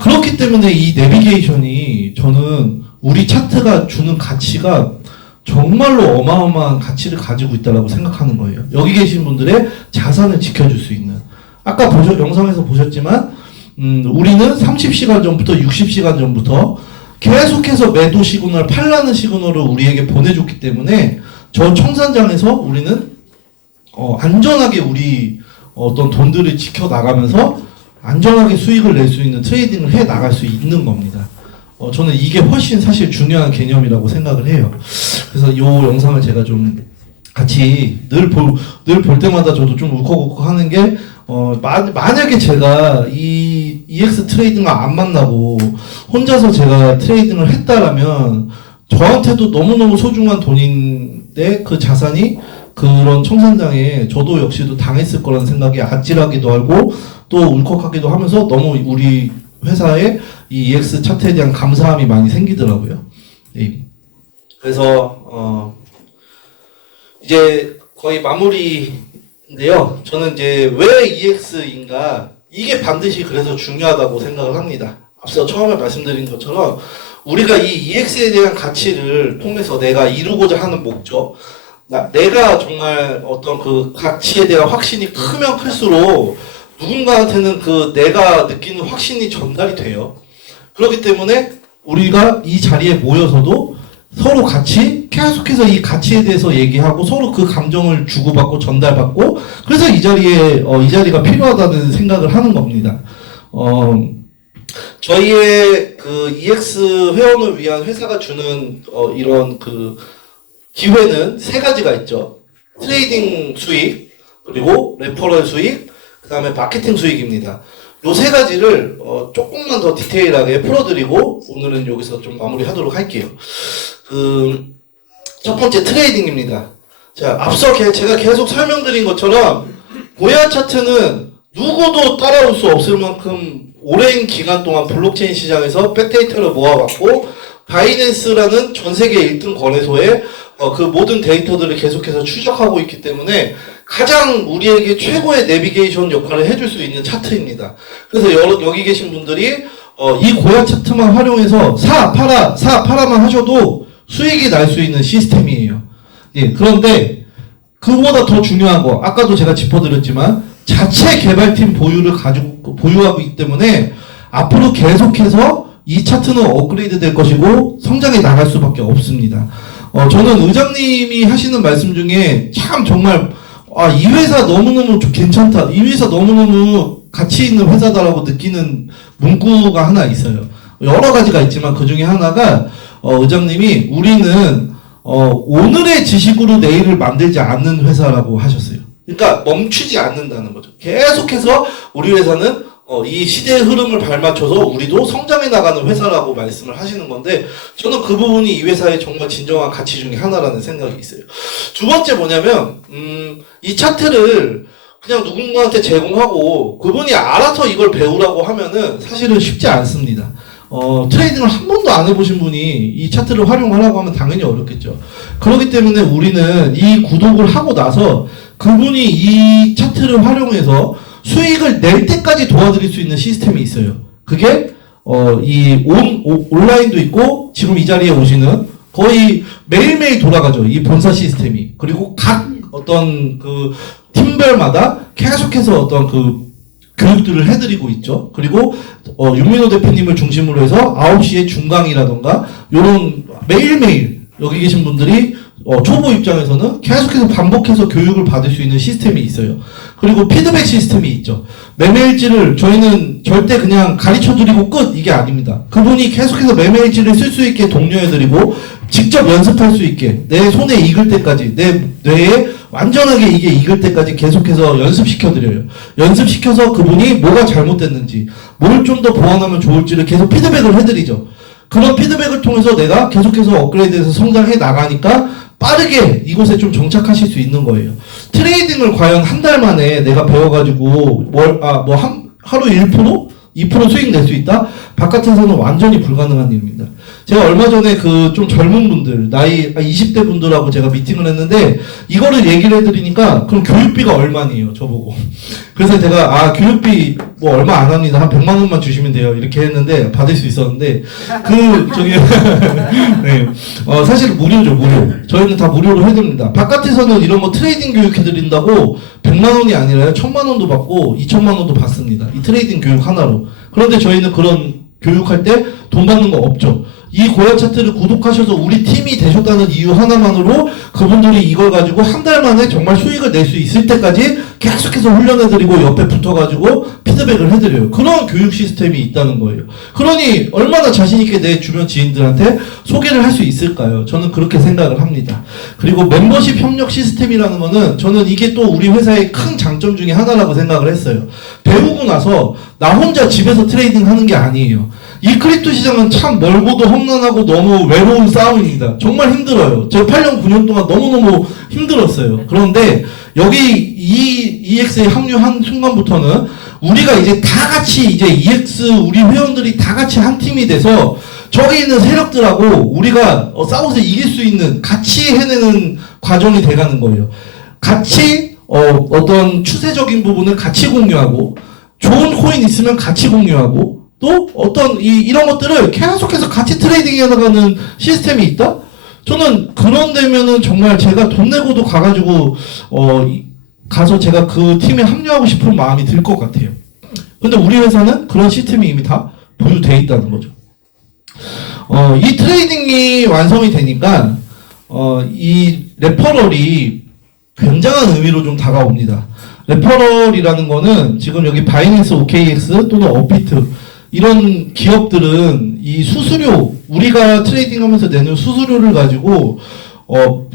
그렇기 때문에 이 내비게이션이 저는 우리 차트가 주는 가치가 정말로 어마어마한 가치를 가지고 있다고 생각하는 거예요. 여기 계신 분들의 자산을 지켜줄 수 있는. 아까 영상에서 보셨지만 우리는 30시간 전부터 60시간 전부터 계속해서 매도 시그널, 팔라는 시그널을 우리에게 보내줬기 때문에 저 청산장에서 우리는 안전하게 우리 어떤 돈들을 지켜나가면서 안전하게 수익을 낼 수 있는 트레이딩을 해 나갈 수 있는 겁니다. 저는 이게 훨씬 사실 중요한 개념이라고 생각을 해요. 그래서 이 영상을 제가 좀 같이 늘 볼 때마다 저도 좀 울컥울컥 하는 게 만약에 제가 이 EX 트레이딩을 안 만나고 혼자서 제가 트레이딩을 했다라면 저한테도 너무너무 소중한 돈인데 그 자산이 그런 청산장에 저도 역시도 당했을 거라는 생각이 아찔하기도 하고 또 울컥하기도 하면서 너무 우리 회사의 이 EX 차트에 대한 감사함이 많이 생기더라고요. 네. 그래서 이제 거의 마무리인데요. 저는 이제 왜 EX인가 이게 반드시 그래서 중요하다고 생각을 합니다. 앞서 처음에 말씀드린 것처럼 우리가 이 EX에 대한 가치를 통해서 내가 이루고자 하는 목적, 내가 정말 어떤 그 가치에 대한 확신이 크면 클수록 누군가한테는 그 내가 느끼는 확신이 전달이 돼요. 그렇기 때문에 우리가 이 자리에 모여서도 서로 같이 계속해서 이 가치에 대해서 얘기하고 서로 그 감정을 주고받고 전달받고 그래서 이 자리가 필요하다는 생각을 하는 겁니다. 저희의 그 EX 회원을 위한 회사가 주는 이런 그 기회는 세 가지가 있죠. 트레이딩 수익, 그리고 레퍼럴 수익, 그 다음에 마케팅 수익입니다. 요 세 가지를 조금만 더 디테일하게 풀어드리고 오늘은 여기서 좀 마무리하도록 할게요. 첫 번째 트레이딩입니다. 자, 앞서 제가 계속 설명드린 것처럼 고야 차트는 누구도 따라올 수 없을 만큼 오랜 기간 동안 블록체인 시장에서 백데이터를 모아왔고 바이낸스라는 전 세계 1등 거래소에 그 모든 데이터들을 계속해서 추적하고 있기 때문에 가장 우리에게 최고의 내비게이션 역할을 해줄 수 있는 차트입니다. 그래서 여기 계신 분들이 이 고야 차트만 활용해서 사 팔아만 하셔도 수익이 날 수 있는 시스템이에요. 예, 그런데 그보다 더 중요한 거 아까도 제가 짚어드렸지만 자체 개발팀 보유하고 있기 때문에 앞으로 계속해서 이 차트는 업그레이드 될 것이고 성장해 나갈 수밖에 없습니다. 저는 의장님이 하시는 말씀 중에 참 정말 이 회사 너무너무 괜찮다. 이 회사 너무너무 가치 있는 회사다라고 느끼는 문구가 하나 있어요. 여러 가지가 있지만 그 중에 하나가 의장님이 우리는 오늘의 지식으로 내일을 만들지 않는 회사라고 하셨어요. 그러니까 멈추지 않는다는 거죠. 계속해서 우리 회사는 이 시대의 흐름을 발맞춰서 우리도 성장해 나가는 회사라고 말씀을 하시는 건데 저는 그 부분이 이 회사의 정말 진정한 가치 중에 하나라는 생각이 있어요. 두 번째 뭐냐면 이 차트를 그냥 누군가한테 제공하고 그분이 알아서 이걸 배우라고 하면은 사실은 쉽지 않습니다. 트레이딩을 한 번도 안 해보신 분이 이 차트를 활용하라고 하면 당연히 어렵겠죠. 그렇기 때문에 우리는 이 구독을 하고 나서 그분이 이 차트를 활용해서 수익을 낼 때까지 도와드릴 수 있는 시스템이 있어요. 그게 온라인도 있고 지금 이 자리에 오시는 거의 매일매일 돌아가죠. 이 본사 시스템이. 그리고 각 어떤 그 팀별마다 계속해서 어떤 그 교육들을 해드리고 있죠. 그리고 윤민호 대표님을 중심으로 해서 9시에 중강이라던가 요런 매일매일 여기 계신 분들이 초보 입장에서는 계속해서 반복해서 교육을 받을 수 있는 시스템이 있어요. 그리고 피드백 시스템이 있죠. 매매일지를 저희는 절대 그냥 가르쳐드리고 끝 이게 아닙니다. 그분이 계속해서 매매일지를 쓸 수 있게 독려해드리고 직접 연습할 수 있게 내 손에 익을 때까지 내 뇌에 완전하게 이게 익을 때까지 계속해서 연습시켜드려요. 연습시켜서 그분이 뭐가 잘못됐는지, 뭘 좀 더 보완하면 좋을지를 계속 피드백을 해드리죠. 그런 피드백을 통해서 내가 계속해서 업그레이드해서 성장해 나가니까 빠르게 이곳에 좀 정착하실 수 있는 거예요. 트레이딩을 과연 한 달 만에 내가 배워가지고 하루 1%? 2% 수익 낼 수 있다? 바깥에서는 완전히 불가능한 일입니다. 제가 얼마 전에 그 좀 젊은 분들, 나이 20대 분들하고 제가 미팅을 했는데, 이거를 얘기를 해드리니까, 그럼 교육비가 얼마니에요, 저보고. 그래서 제가, 교육비 뭐 얼마 안 합니다. 한 100만 원만 주시면 돼요. 이렇게 했는데, 받을 수 있었는데, 네. 사실 무료죠, 무료. 저희는 다 무료로 해드립니다. 바깥에서는 이런 거 트레이딩 교육 해드린다고 100만 원이 아니라 1000만 원도 받고 2000만 원도 받습니다. 이 트레이딩 교육 하나로. 그런데 저희는 그런 교육할 때 돈 받는 거 없죠. 이 고야 차트를 구독하셔서 우리 팀이 되셨다는 이유 하나만으로 그분들이 이걸 가지고 한 달 만에 정말 수익을 낼 수 있을 때까지 계속해서 훈련해드리고 옆에 붙어가지고 피드백을 해드려요. 그런 교육 시스템이 있다는 거예요. 그러니 얼마나 자신있게 내 주변 지인들한테 소개를 할 수 있을까요? 저는 그렇게 생각을 합니다. 그리고 멤버십 협력 시스템이라는 거는 저는 이게 또 우리 회사의 큰 장점 중에 하나라고 생각을 했어요. 배우고 나서 나 혼자 집에서 트레이딩 하는 게 아니에요. 이 크립토 시장은 참 멀고도 험난하고 너무 외로운 싸움입니다. 정말 힘들어요. 제가 8년, 9년 동안 너무너무 힘들었어요. 그런데 여기 이 EX에 합류한 순간부터는 우리가 이제 다 같이 이제 EX 우리 회원들이 다 같이 한 팀이 돼서 저기 있는 세력들하고 우리가 싸워서 이길 수 있는 같이 해내는 과정이 돼가는 거예요. 같이 어떤 추세적인 부분을 같이 공유하고 좋은 코인 있으면 같이 공유하고 또 어떤 이런 것들을 계속해서 같이 트레이딩 해나가는 시스템이 있다? 저는 그런 데면은 정말 제가 돈 내고도 가가지고 가서 제가 그 팀에 합류하고 싶은 마음이 들 것 같아요. 근데 우리 회사는 그런 시스템이 이미 다 보유되어 있다는 거죠. 이 트레이딩이 완성이 되니까 이 레퍼럴이 굉장한 의미로 좀 다가옵니다. 레퍼럴이라는 거는 지금 여기 바이낸스 OKX 또는 업비트 이런 기업들은 이 수수료, 우리가 트레이딩 하면서 내는 수수료를 가지고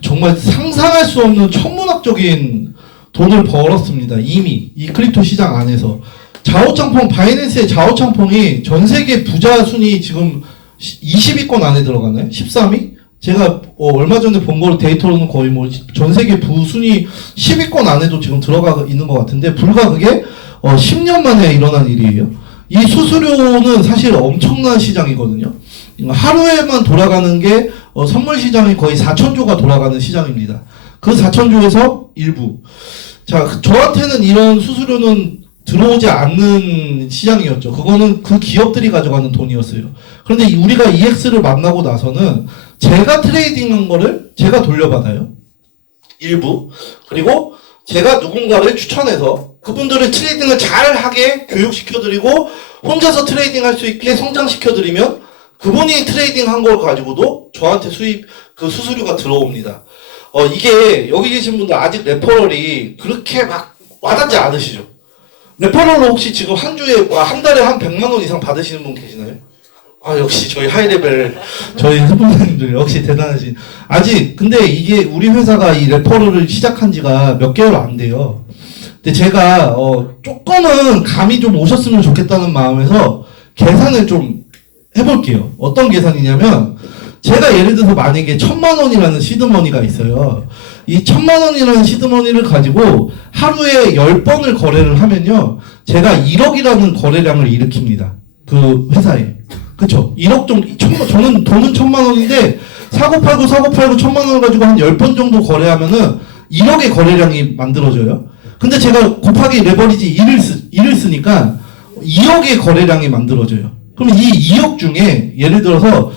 정말 상상할 수 없는 천문학적인 돈을 벌었습니다. 이미 이 크립토 시장 안에서. 좌우창풍, 바이낸스의 좌우창풍이 전 세계 부자 순위 지금 20위권 안에 들어가나요? 13위? 제가 얼마 전에 본 거로 데이터로는 거의 뭐 전 세계 부순위 10위권 안에도 지금 들어가 있는 것 같은데, 불과 그게 10년 만에 일어난 일이에요. 이 수수료는 사실 엄청난 시장이거든요. 하루에만 돌아가는 게 선물 시장이 거의 4천조가 돌아가는 시장입니다. 그 4천조에서 일부. 자, 저한테는 이런 수수료는 들어오지 않는 시장이었죠. 그거는 그 기업들이 가져가는 돈이었어요. 그런데 우리가 EX를 만나고 나서는 제가 트레이딩한 거를 제가 돌려받아요. 일부. 그리고 제가 누군가를 추천해서 그분들을 트레이딩을 잘 하게 교육시켜드리고 혼자서 트레이딩 할 수 있게 성장시켜드리면 그분이 트레이딩 한 걸 가지고도 저한테 그 수수료가 들어옵니다. 이게 여기 계신 분들 아직 레퍼럴이 그렇게 막 와닿지 않으시죠? 레퍼럴로 혹시 지금 한 달에 한 100만 원 이상 받으시는 분 계시나요? 역시 저희 하이레벨, 저희 선배님들 역시 대단하신. 근데 이게 우리 회사가 이 레퍼럴을 시작한 지가 몇 개월 안 돼요. 근데 제가, 조금은 감이 좀 오셨으면 좋겠다는 마음에서 계산을 좀 해볼게요. 어떤 계산이냐면, 제가 예를 들어서 만약에 1000만 원이라는 시드머니가 있어요. 이 1000만 원이라는 시드머니를 가지고 하루에 10번을 거래를 하면요, 제가 1억이라는 거래량을 일으킵니다. 그 회사에. 그쵸? 1억 정도, 저는 돈은 1000만 원인데, 사고팔고 1000만 원을 가지고 한 10번 정도 거래하면은 1억의 거래량이 만들어져요. 근데 제가 곱하기 레버리지 1을 쓰니까 2억의 거래량이 만들어져요. 그럼 이 2억 중에 예를 들어서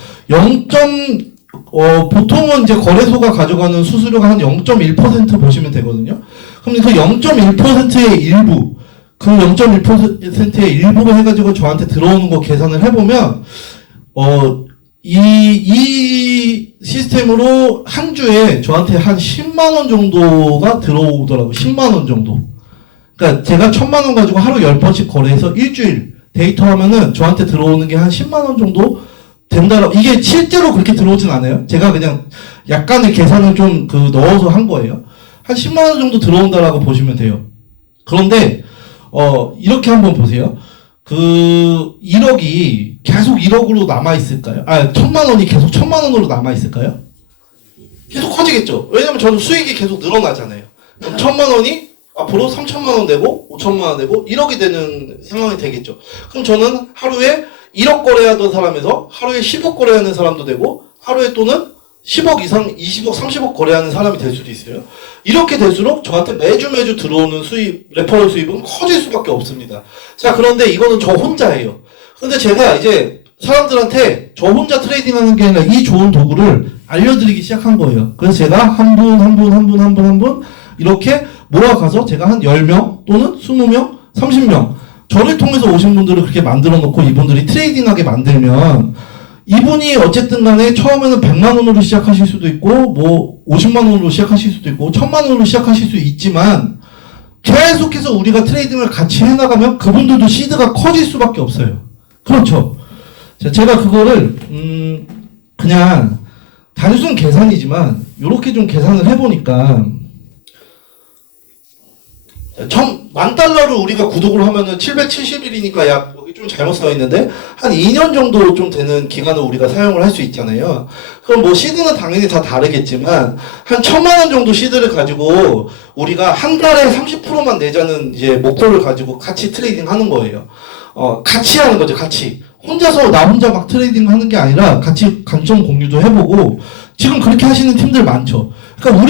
보통은 이제 거래소가 가져가는 수수료가 한 0.1% 보시면 되거든요. 그럼 그 0.1%의 일부, 그 0.1%의 일부로 해가지고 저한테 들어오는 거 계산을 해보면, 이 시스템으로 한 주에 저한테 한 10만원 정도가 들어오더라고요. 10만원 정도. 그러니까 제가 1000만원 가지고 하루 10번씩 거래해서 일주일 데이터 하면은 저한테 들어오는 게 한 10만원 정도 된다라고. 이게 실제로 그렇게 들어오진 않아요. 제가 그냥 약간의 계산을 좀 넣어서 한 거예요. 한 10만 원 정도 들어온다라고 보시면 돼요. 그런데 이렇게 한번 보세요. 그 1억이 계속 1억으로 남아 있을까요? 1,000만 원이 계속 1,000만 원으로 남아 있을까요? 계속 커지겠죠. 왜냐면 저는 수익이 계속 늘어나잖아요. 그럼 1,000만 원이 앞으로 3,000만 원 되고 5,000만 원 되고 1억이 되는 상황이 되겠죠. 그럼 저는 하루에 1억 거래하던 사람에서 하루에 10억 거래하는 사람도 되고 하루에 또는 10억 이상 20억 30억 거래하는 사람이 될 수도 있어요. 이렇게 될수록 저한테 매주 들어오는 수입, 레퍼럴 수입은 커질 수밖에 없습니다. 자, 그런데 이거는 저 혼자예요. 근데 제가 이제 사람들한테 저 혼자 트레이딩 하는 게 아니라 이 좋은 도구를 알려드리기 시작한 거예요. 그래서 제가 한 분 이렇게 모아가서 제가 한 10명 또는 20명, 30명 저를 통해서 오신 분들을 그렇게 만들어 놓고 이분들이 트레이딩하게 만들면 이분이 어쨌든 간에 처음에는 100만 원으로 시작하실 수도 있고 뭐 50만 원으로 시작하실 수도 있고 1000만 원으로 시작하실 수 있지만 계속해서 우리가 트레이딩을 같이 해나가면 그분들도 시드가 커질 수밖에 없어요. 그렇죠. 제가 그거를 그냥 단순 계산이지만 이렇게 좀 계산을 해보니까 10,000달러를 우리가 구독을 하면은 770일이니까 약 여기 좀 잘못 써 있는데 한 2년 정도 좀 되는 기간을 우리가 사용을 할 수 있잖아요. 그럼 뭐 시드는 당연히 다 다르겠지만 한 1,000만 원 정도 시드를 가지고 우리가 한 달에 30%만 내자는 이제 목표를 가지고 같이 트레이딩 하는 거예요. 같이 하는 거죠, 같이. 혼자서 나 혼자 막 트레이딩 하는 게 아니라 같이 관점 공유도 해보고 지금 그렇게 하시는 팀들 많죠. 그러니까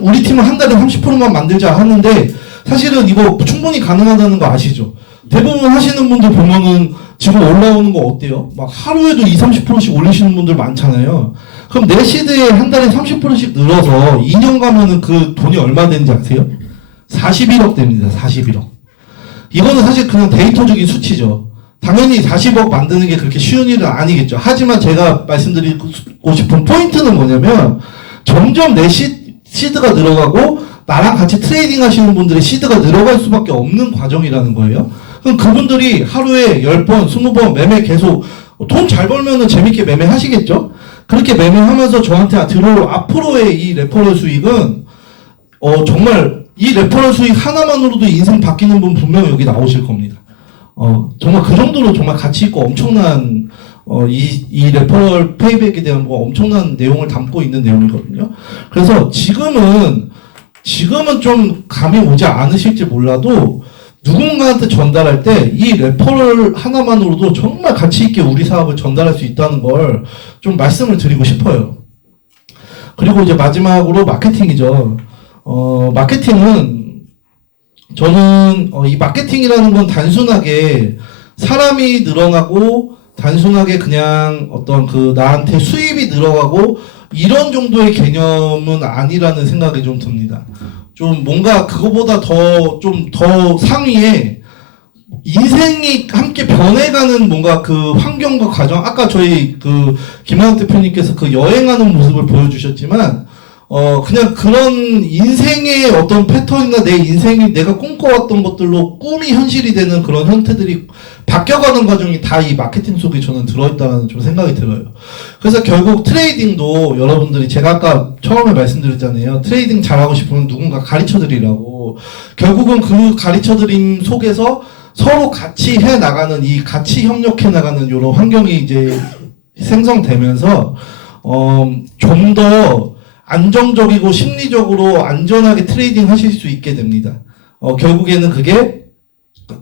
우리 팀은 한 달에 30%만 만들자 하는데 사실은 이거 충분히 가능하다는 거 아시죠? 대부분 하시는 분들 보면은 지금 올라오는 거 어때요? 막 하루에도 20-30%씩 올리시는 분들 많잖아요. 그럼 내 시드에 한 달에 30%씩 늘어서 2년 가면은 그 돈이 얼마 되는지 아세요? 41억 됩니다. 41억. 이거는 사실 그냥 데이터적인 수치죠. 당연히 40억 만드는 게 그렇게 쉬운 일은 아니겠죠. 하지만 제가 말씀드리고 싶은 포인트는 뭐냐면 점점 내 시드가 늘어가고 나랑 같이 트레이딩 하시는 분들의 시드가 늘어갈 수밖에 없는 과정이라는 거예요. 그럼 그분들이 하루에 10번, 20번 매매 계속 돈 잘 벌면은 재밌게 매매 하시겠죠? 그렇게 매매하면서 저한테 들어올 앞으로의 이 레퍼럴 수익은 정말 이 레퍼럴 수익 하나만으로도 인생 바뀌는 분 분명 여기 나오실 겁니다. 정말 그 정도로 정말 가치 있고 엄청난 이 레퍼럴 페이백에 대한 뭐 엄청난 내용을 담고 있는 내용이거든요. 그래서 지금은 좀 감이 오지 않으실지 몰라도 누군가한테 전달할 때 이 레퍼럴 하나만으로도 정말 가치 있게 우리 사업을 전달할 수 있다는 걸 좀 말씀을 드리고 싶어요. 그리고 이제 마지막으로 마케팅이죠. 마케팅은 저는 이 마케팅이라는 건 단순하게 사람이 늘어나고 단순하게 그냥 어떤 나한테 수입이 늘어가고 이런 정도의 개념은 아니라는 생각이 좀 듭니다. 좀 뭔가 그거보다 더 상위에 인생이 함께 변해가는 뭔가 그 환경과 과정, 아까 저희 김한욱 대표님께서 여행하는 모습을 보여주셨지만, 그냥 그런 인생의 어떤 패턴이나 내 인생이 내가 꿈꿔왔던 것들로 꿈이 현실이 되는 그런 형태들이 바뀌어가는 과정이 다 이 마케팅 속에 저는 들어있다는 좀 생각이 들어요. 그래서 결국 트레이딩도 여러분들이 제가 아까 처음에 말씀드렸잖아요. 트레이딩 잘하고 싶으면 누군가 가르쳐드리라고. 결국은 그 가르쳐드림 속에서 서로 같이 해나가는 이 같이 협력해 나가는 이런 환경이 이제 생성되면서 좀 더 안정적이고 심리적으로 안전하게 트레이딩 하실 수 있게 됩니다. 결국에는 그게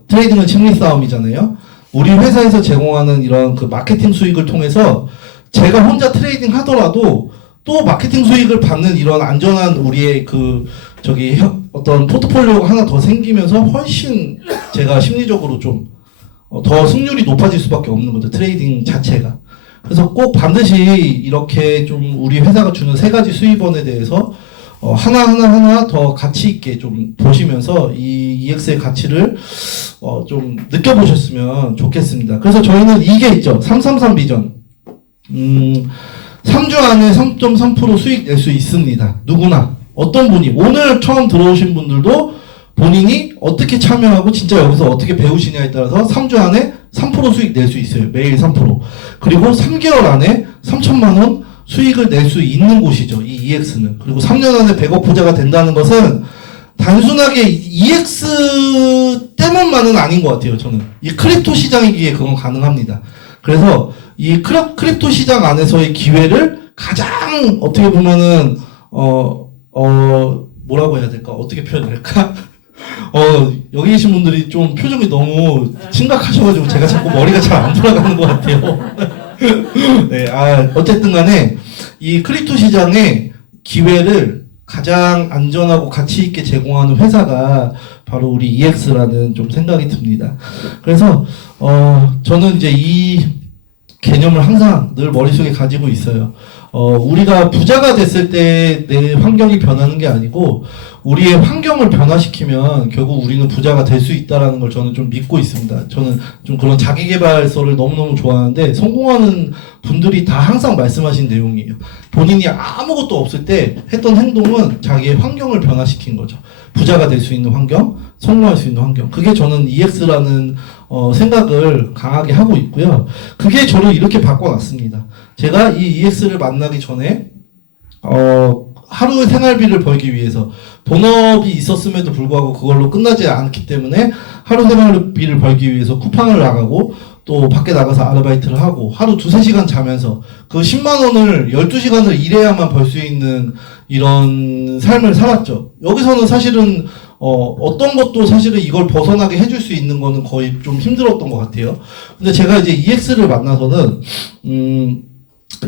트레이딩은 심리 싸움이잖아요. 우리 회사에서 제공하는 이런 마케팅 수익을 통해서 제가 혼자 트레이딩 하더라도 또 마케팅 수익을 받는 이런 안전한 우리의 어떤 포트폴리오가 하나 더 생기면서 훨씬 제가 심리적으로 좀 더 승률이 높아질 수밖에 없는 거죠. 트레이딩 자체가. 그래서 꼭 반드시 이렇게 좀 우리 회사가 주는 3가지 수입원에 대해서 하나하나 더 가치 있게 좀 보시면서 이 EX의 가치를 좀 느껴보셨으면 좋겠습니다. 그래서 저희는 이게 있죠. 333 비전. 3주 안에 3.3% 수익 낼 수 있습니다. 누구나. 어떤 분이. 오늘 처음 들어오신 분들도 본인이 어떻게 참여하고 진짜 여기서 어떻게 배우시냐에 따라서 3주 안에 3% 수익 낼 수 있어요. 매일 3%. 그리고 3개월 안에 3천만 원 수익을 낼 수 있는 곳이죠. 이 EX는. 그리고 3년 안에 100억 부자가 된다는 것은 단순하게 EX 때문만은 아닌 것 같아요. 저는 이 크립토 시장이기에 그건 가능합니다. 그래서 이 크립토 시장 안에서의 기회를 가장 어떻게 보면은 뭐라고 해야 될까? 어떻게 표현할까? 여기 계신 분들이 좀 표정이 너무 심각하셔가지고 제가 자꾸 머리가 잘 안 돌아가는 것 같아요. 네, 어쨌든 간에 이 크립토 시장의 기회를 가장 안전하고 가치 있게 제공하는 회사가 바로 우리 EX라는 좀 생각이 듭니다. 그래서, 저는 이제 이 개념을 항상 늘 머릿속에 가지고 있어요. 우리가 부자가 됐을 때 내 환경이 변하는 게 아니고 우리의 환경을 변화시키면 결국 우리는 부자가 될 수 있다라는 걸 저는 좀 믿고 있습니다. 저는 좀 그런 자기계발서를 너무너무 좋아하는데 성공하는 분들이 다 항상 말씀하신 내용이에요. 본인이 아무것도 없을 때 했던 행동은 자기의 환경을 변화시킨 거죠. 부자가 될 수 있는 환경, 성공할 수 있는 환경. 그게 저는 EX라는 생각을 강하게 하고 있고요. 그게 저를 이렇게 바꿔놨습니다. 제가 이 EX를 만나기 전에 하루의 생활비를 벌기 위해서 본업이 있었음에도 불구하고 그걸로 끝나지 않기 때문에 하루 생활비를 벌기 위해서 쿠팡을 나가고 또 밖에 나가서 아르바이트를 하고 하루 2-3시간 자면서 그 10만 원을 12시간을 일해야만 벌 수 있는 이런 삶을 살았죠. 여기서는 사실은 어떤 것도 사실은 이걸 벗어나게 해줄 수 있는 거는 거의 좀 힘들었던 것 같아요. 근데 제가 이제 EX를 만나서는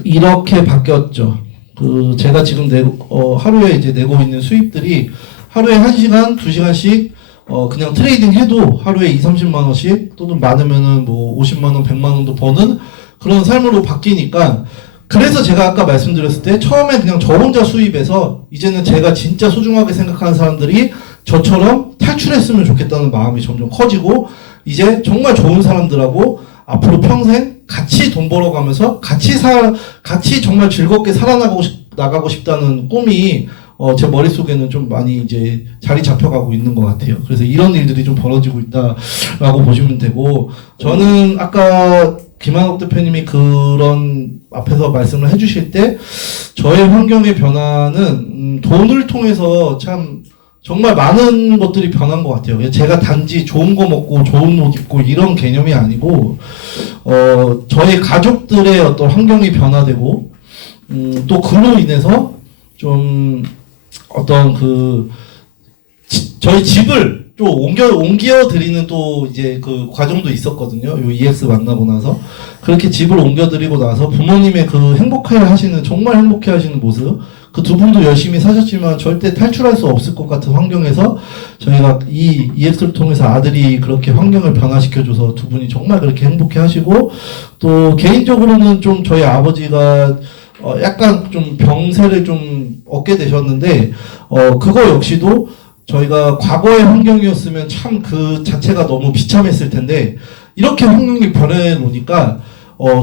이렇게 바뀌었죠. 제가 지금 하루에 이제 내고 있는 수입들이 하루에 1시간, 2시간씩 그냥 트레이딩 해도 하루에 20-30만 원씩 또는 많으면은 뭐 50만 원, 100만 원도 버는 그런 삶으로 바뀌니까 그래서 제가 아까 말씀드렸을 때 처음에 그냥 저 혼자 수입해서 이제는 제가 진짜 소중하게 생각하는 사람들이 저처럼 탈출했으면 좋겠다는 마음이 점점 커지고 이제 정말 좋은 사람들하고 앞으로 평생 같이 돈 벌어가면서 같이 정말 즐겁게 나가고 싶다는 꿈이 제 머릿속에는 좀 많이 이제 자리 잡혀가고 있는 것 같아요. 그래서 이런 일들이 좀 벌어지고 있다라고 보시면 되고, 저는 아까 김한옥 대표님이 그런 앞에서 말씀을 해주실 때 저의 환경의 변화는 돈을 통해서 참 정말 많은 것들이 변한 것 같아요. 제가 단지 좋은 거 먹고 좋은 옷 입고 이런 개념이 아니고 저희 가족들의 어떤 환경이 변화되고 또 그로 인해서 좀 어떤 저희 집을 좀 옮겨 드리는 또 이제 그 과정도 있었거든요. 요 EX 만나고 나서 그렇게 집을 옮겨 드리고 나서 부모님의 그 정말 행복해 하시는 모습, 그 두 분도 열심히 사셨지만 절대 탈출할 수 없을 것 같은 환경에서 저희가 이 EX를 통해서 아들이 그렇게 환경을 변화시켜줘서 두 분이 정말 그렇게 행복해 하시고, 또 개인적으로는 좀 저희 아버지가 약간 좀 병세를 좀 얻게 되셨는데, 그거 역시도 저희가 과거의 환경이었으면 참 그 자체가 너무 비참했을 텐데, 이렇게 환경이 변해놓으니까,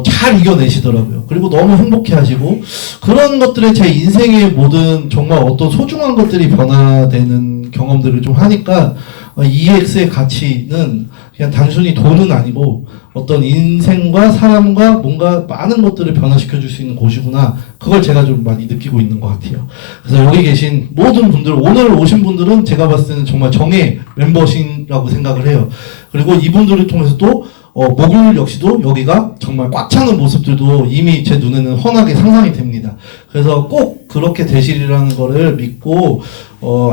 잘 이겨내시더라고요. 그리고 너무 행복해 하시고, 그런 것들에 제 인생의 모든 정말 어떤 소중한 것들이 변화되는 경험들을 좀 하니까, EX의 가치는 그냥 단순히 돈은 아니고 어떤 인생과 사람과 뭔가 많은 것들을 변화시켜 줄 수 있는 곳이구나, 그걸 제가 좀 많이 느끼고 있는 것 같아요. 그래서 여기 계신 모든 분들, 오늘 오신 분들은 제가 봤을 때는 정말 정의 멤버신이라고 생각을 해요. 그리고 이분들을 통해서 또 목요일 역시도 여기가 정말 꽉 차는 모습들도 이미 제 눈에는 훤하게 상상이 됩니다. 그래서 꼭 그렇게 되시리라는 거를 믿고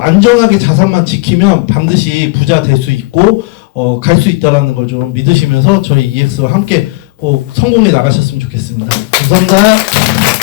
안전하게 자산만 지키면 반드시 부자 될 수 있고 갈 수 있다라는 걸 좀 믿으시면서 저희 EX와 함께 꼭 성공해 나가셨으면 좋겠습니다. 감사합니다.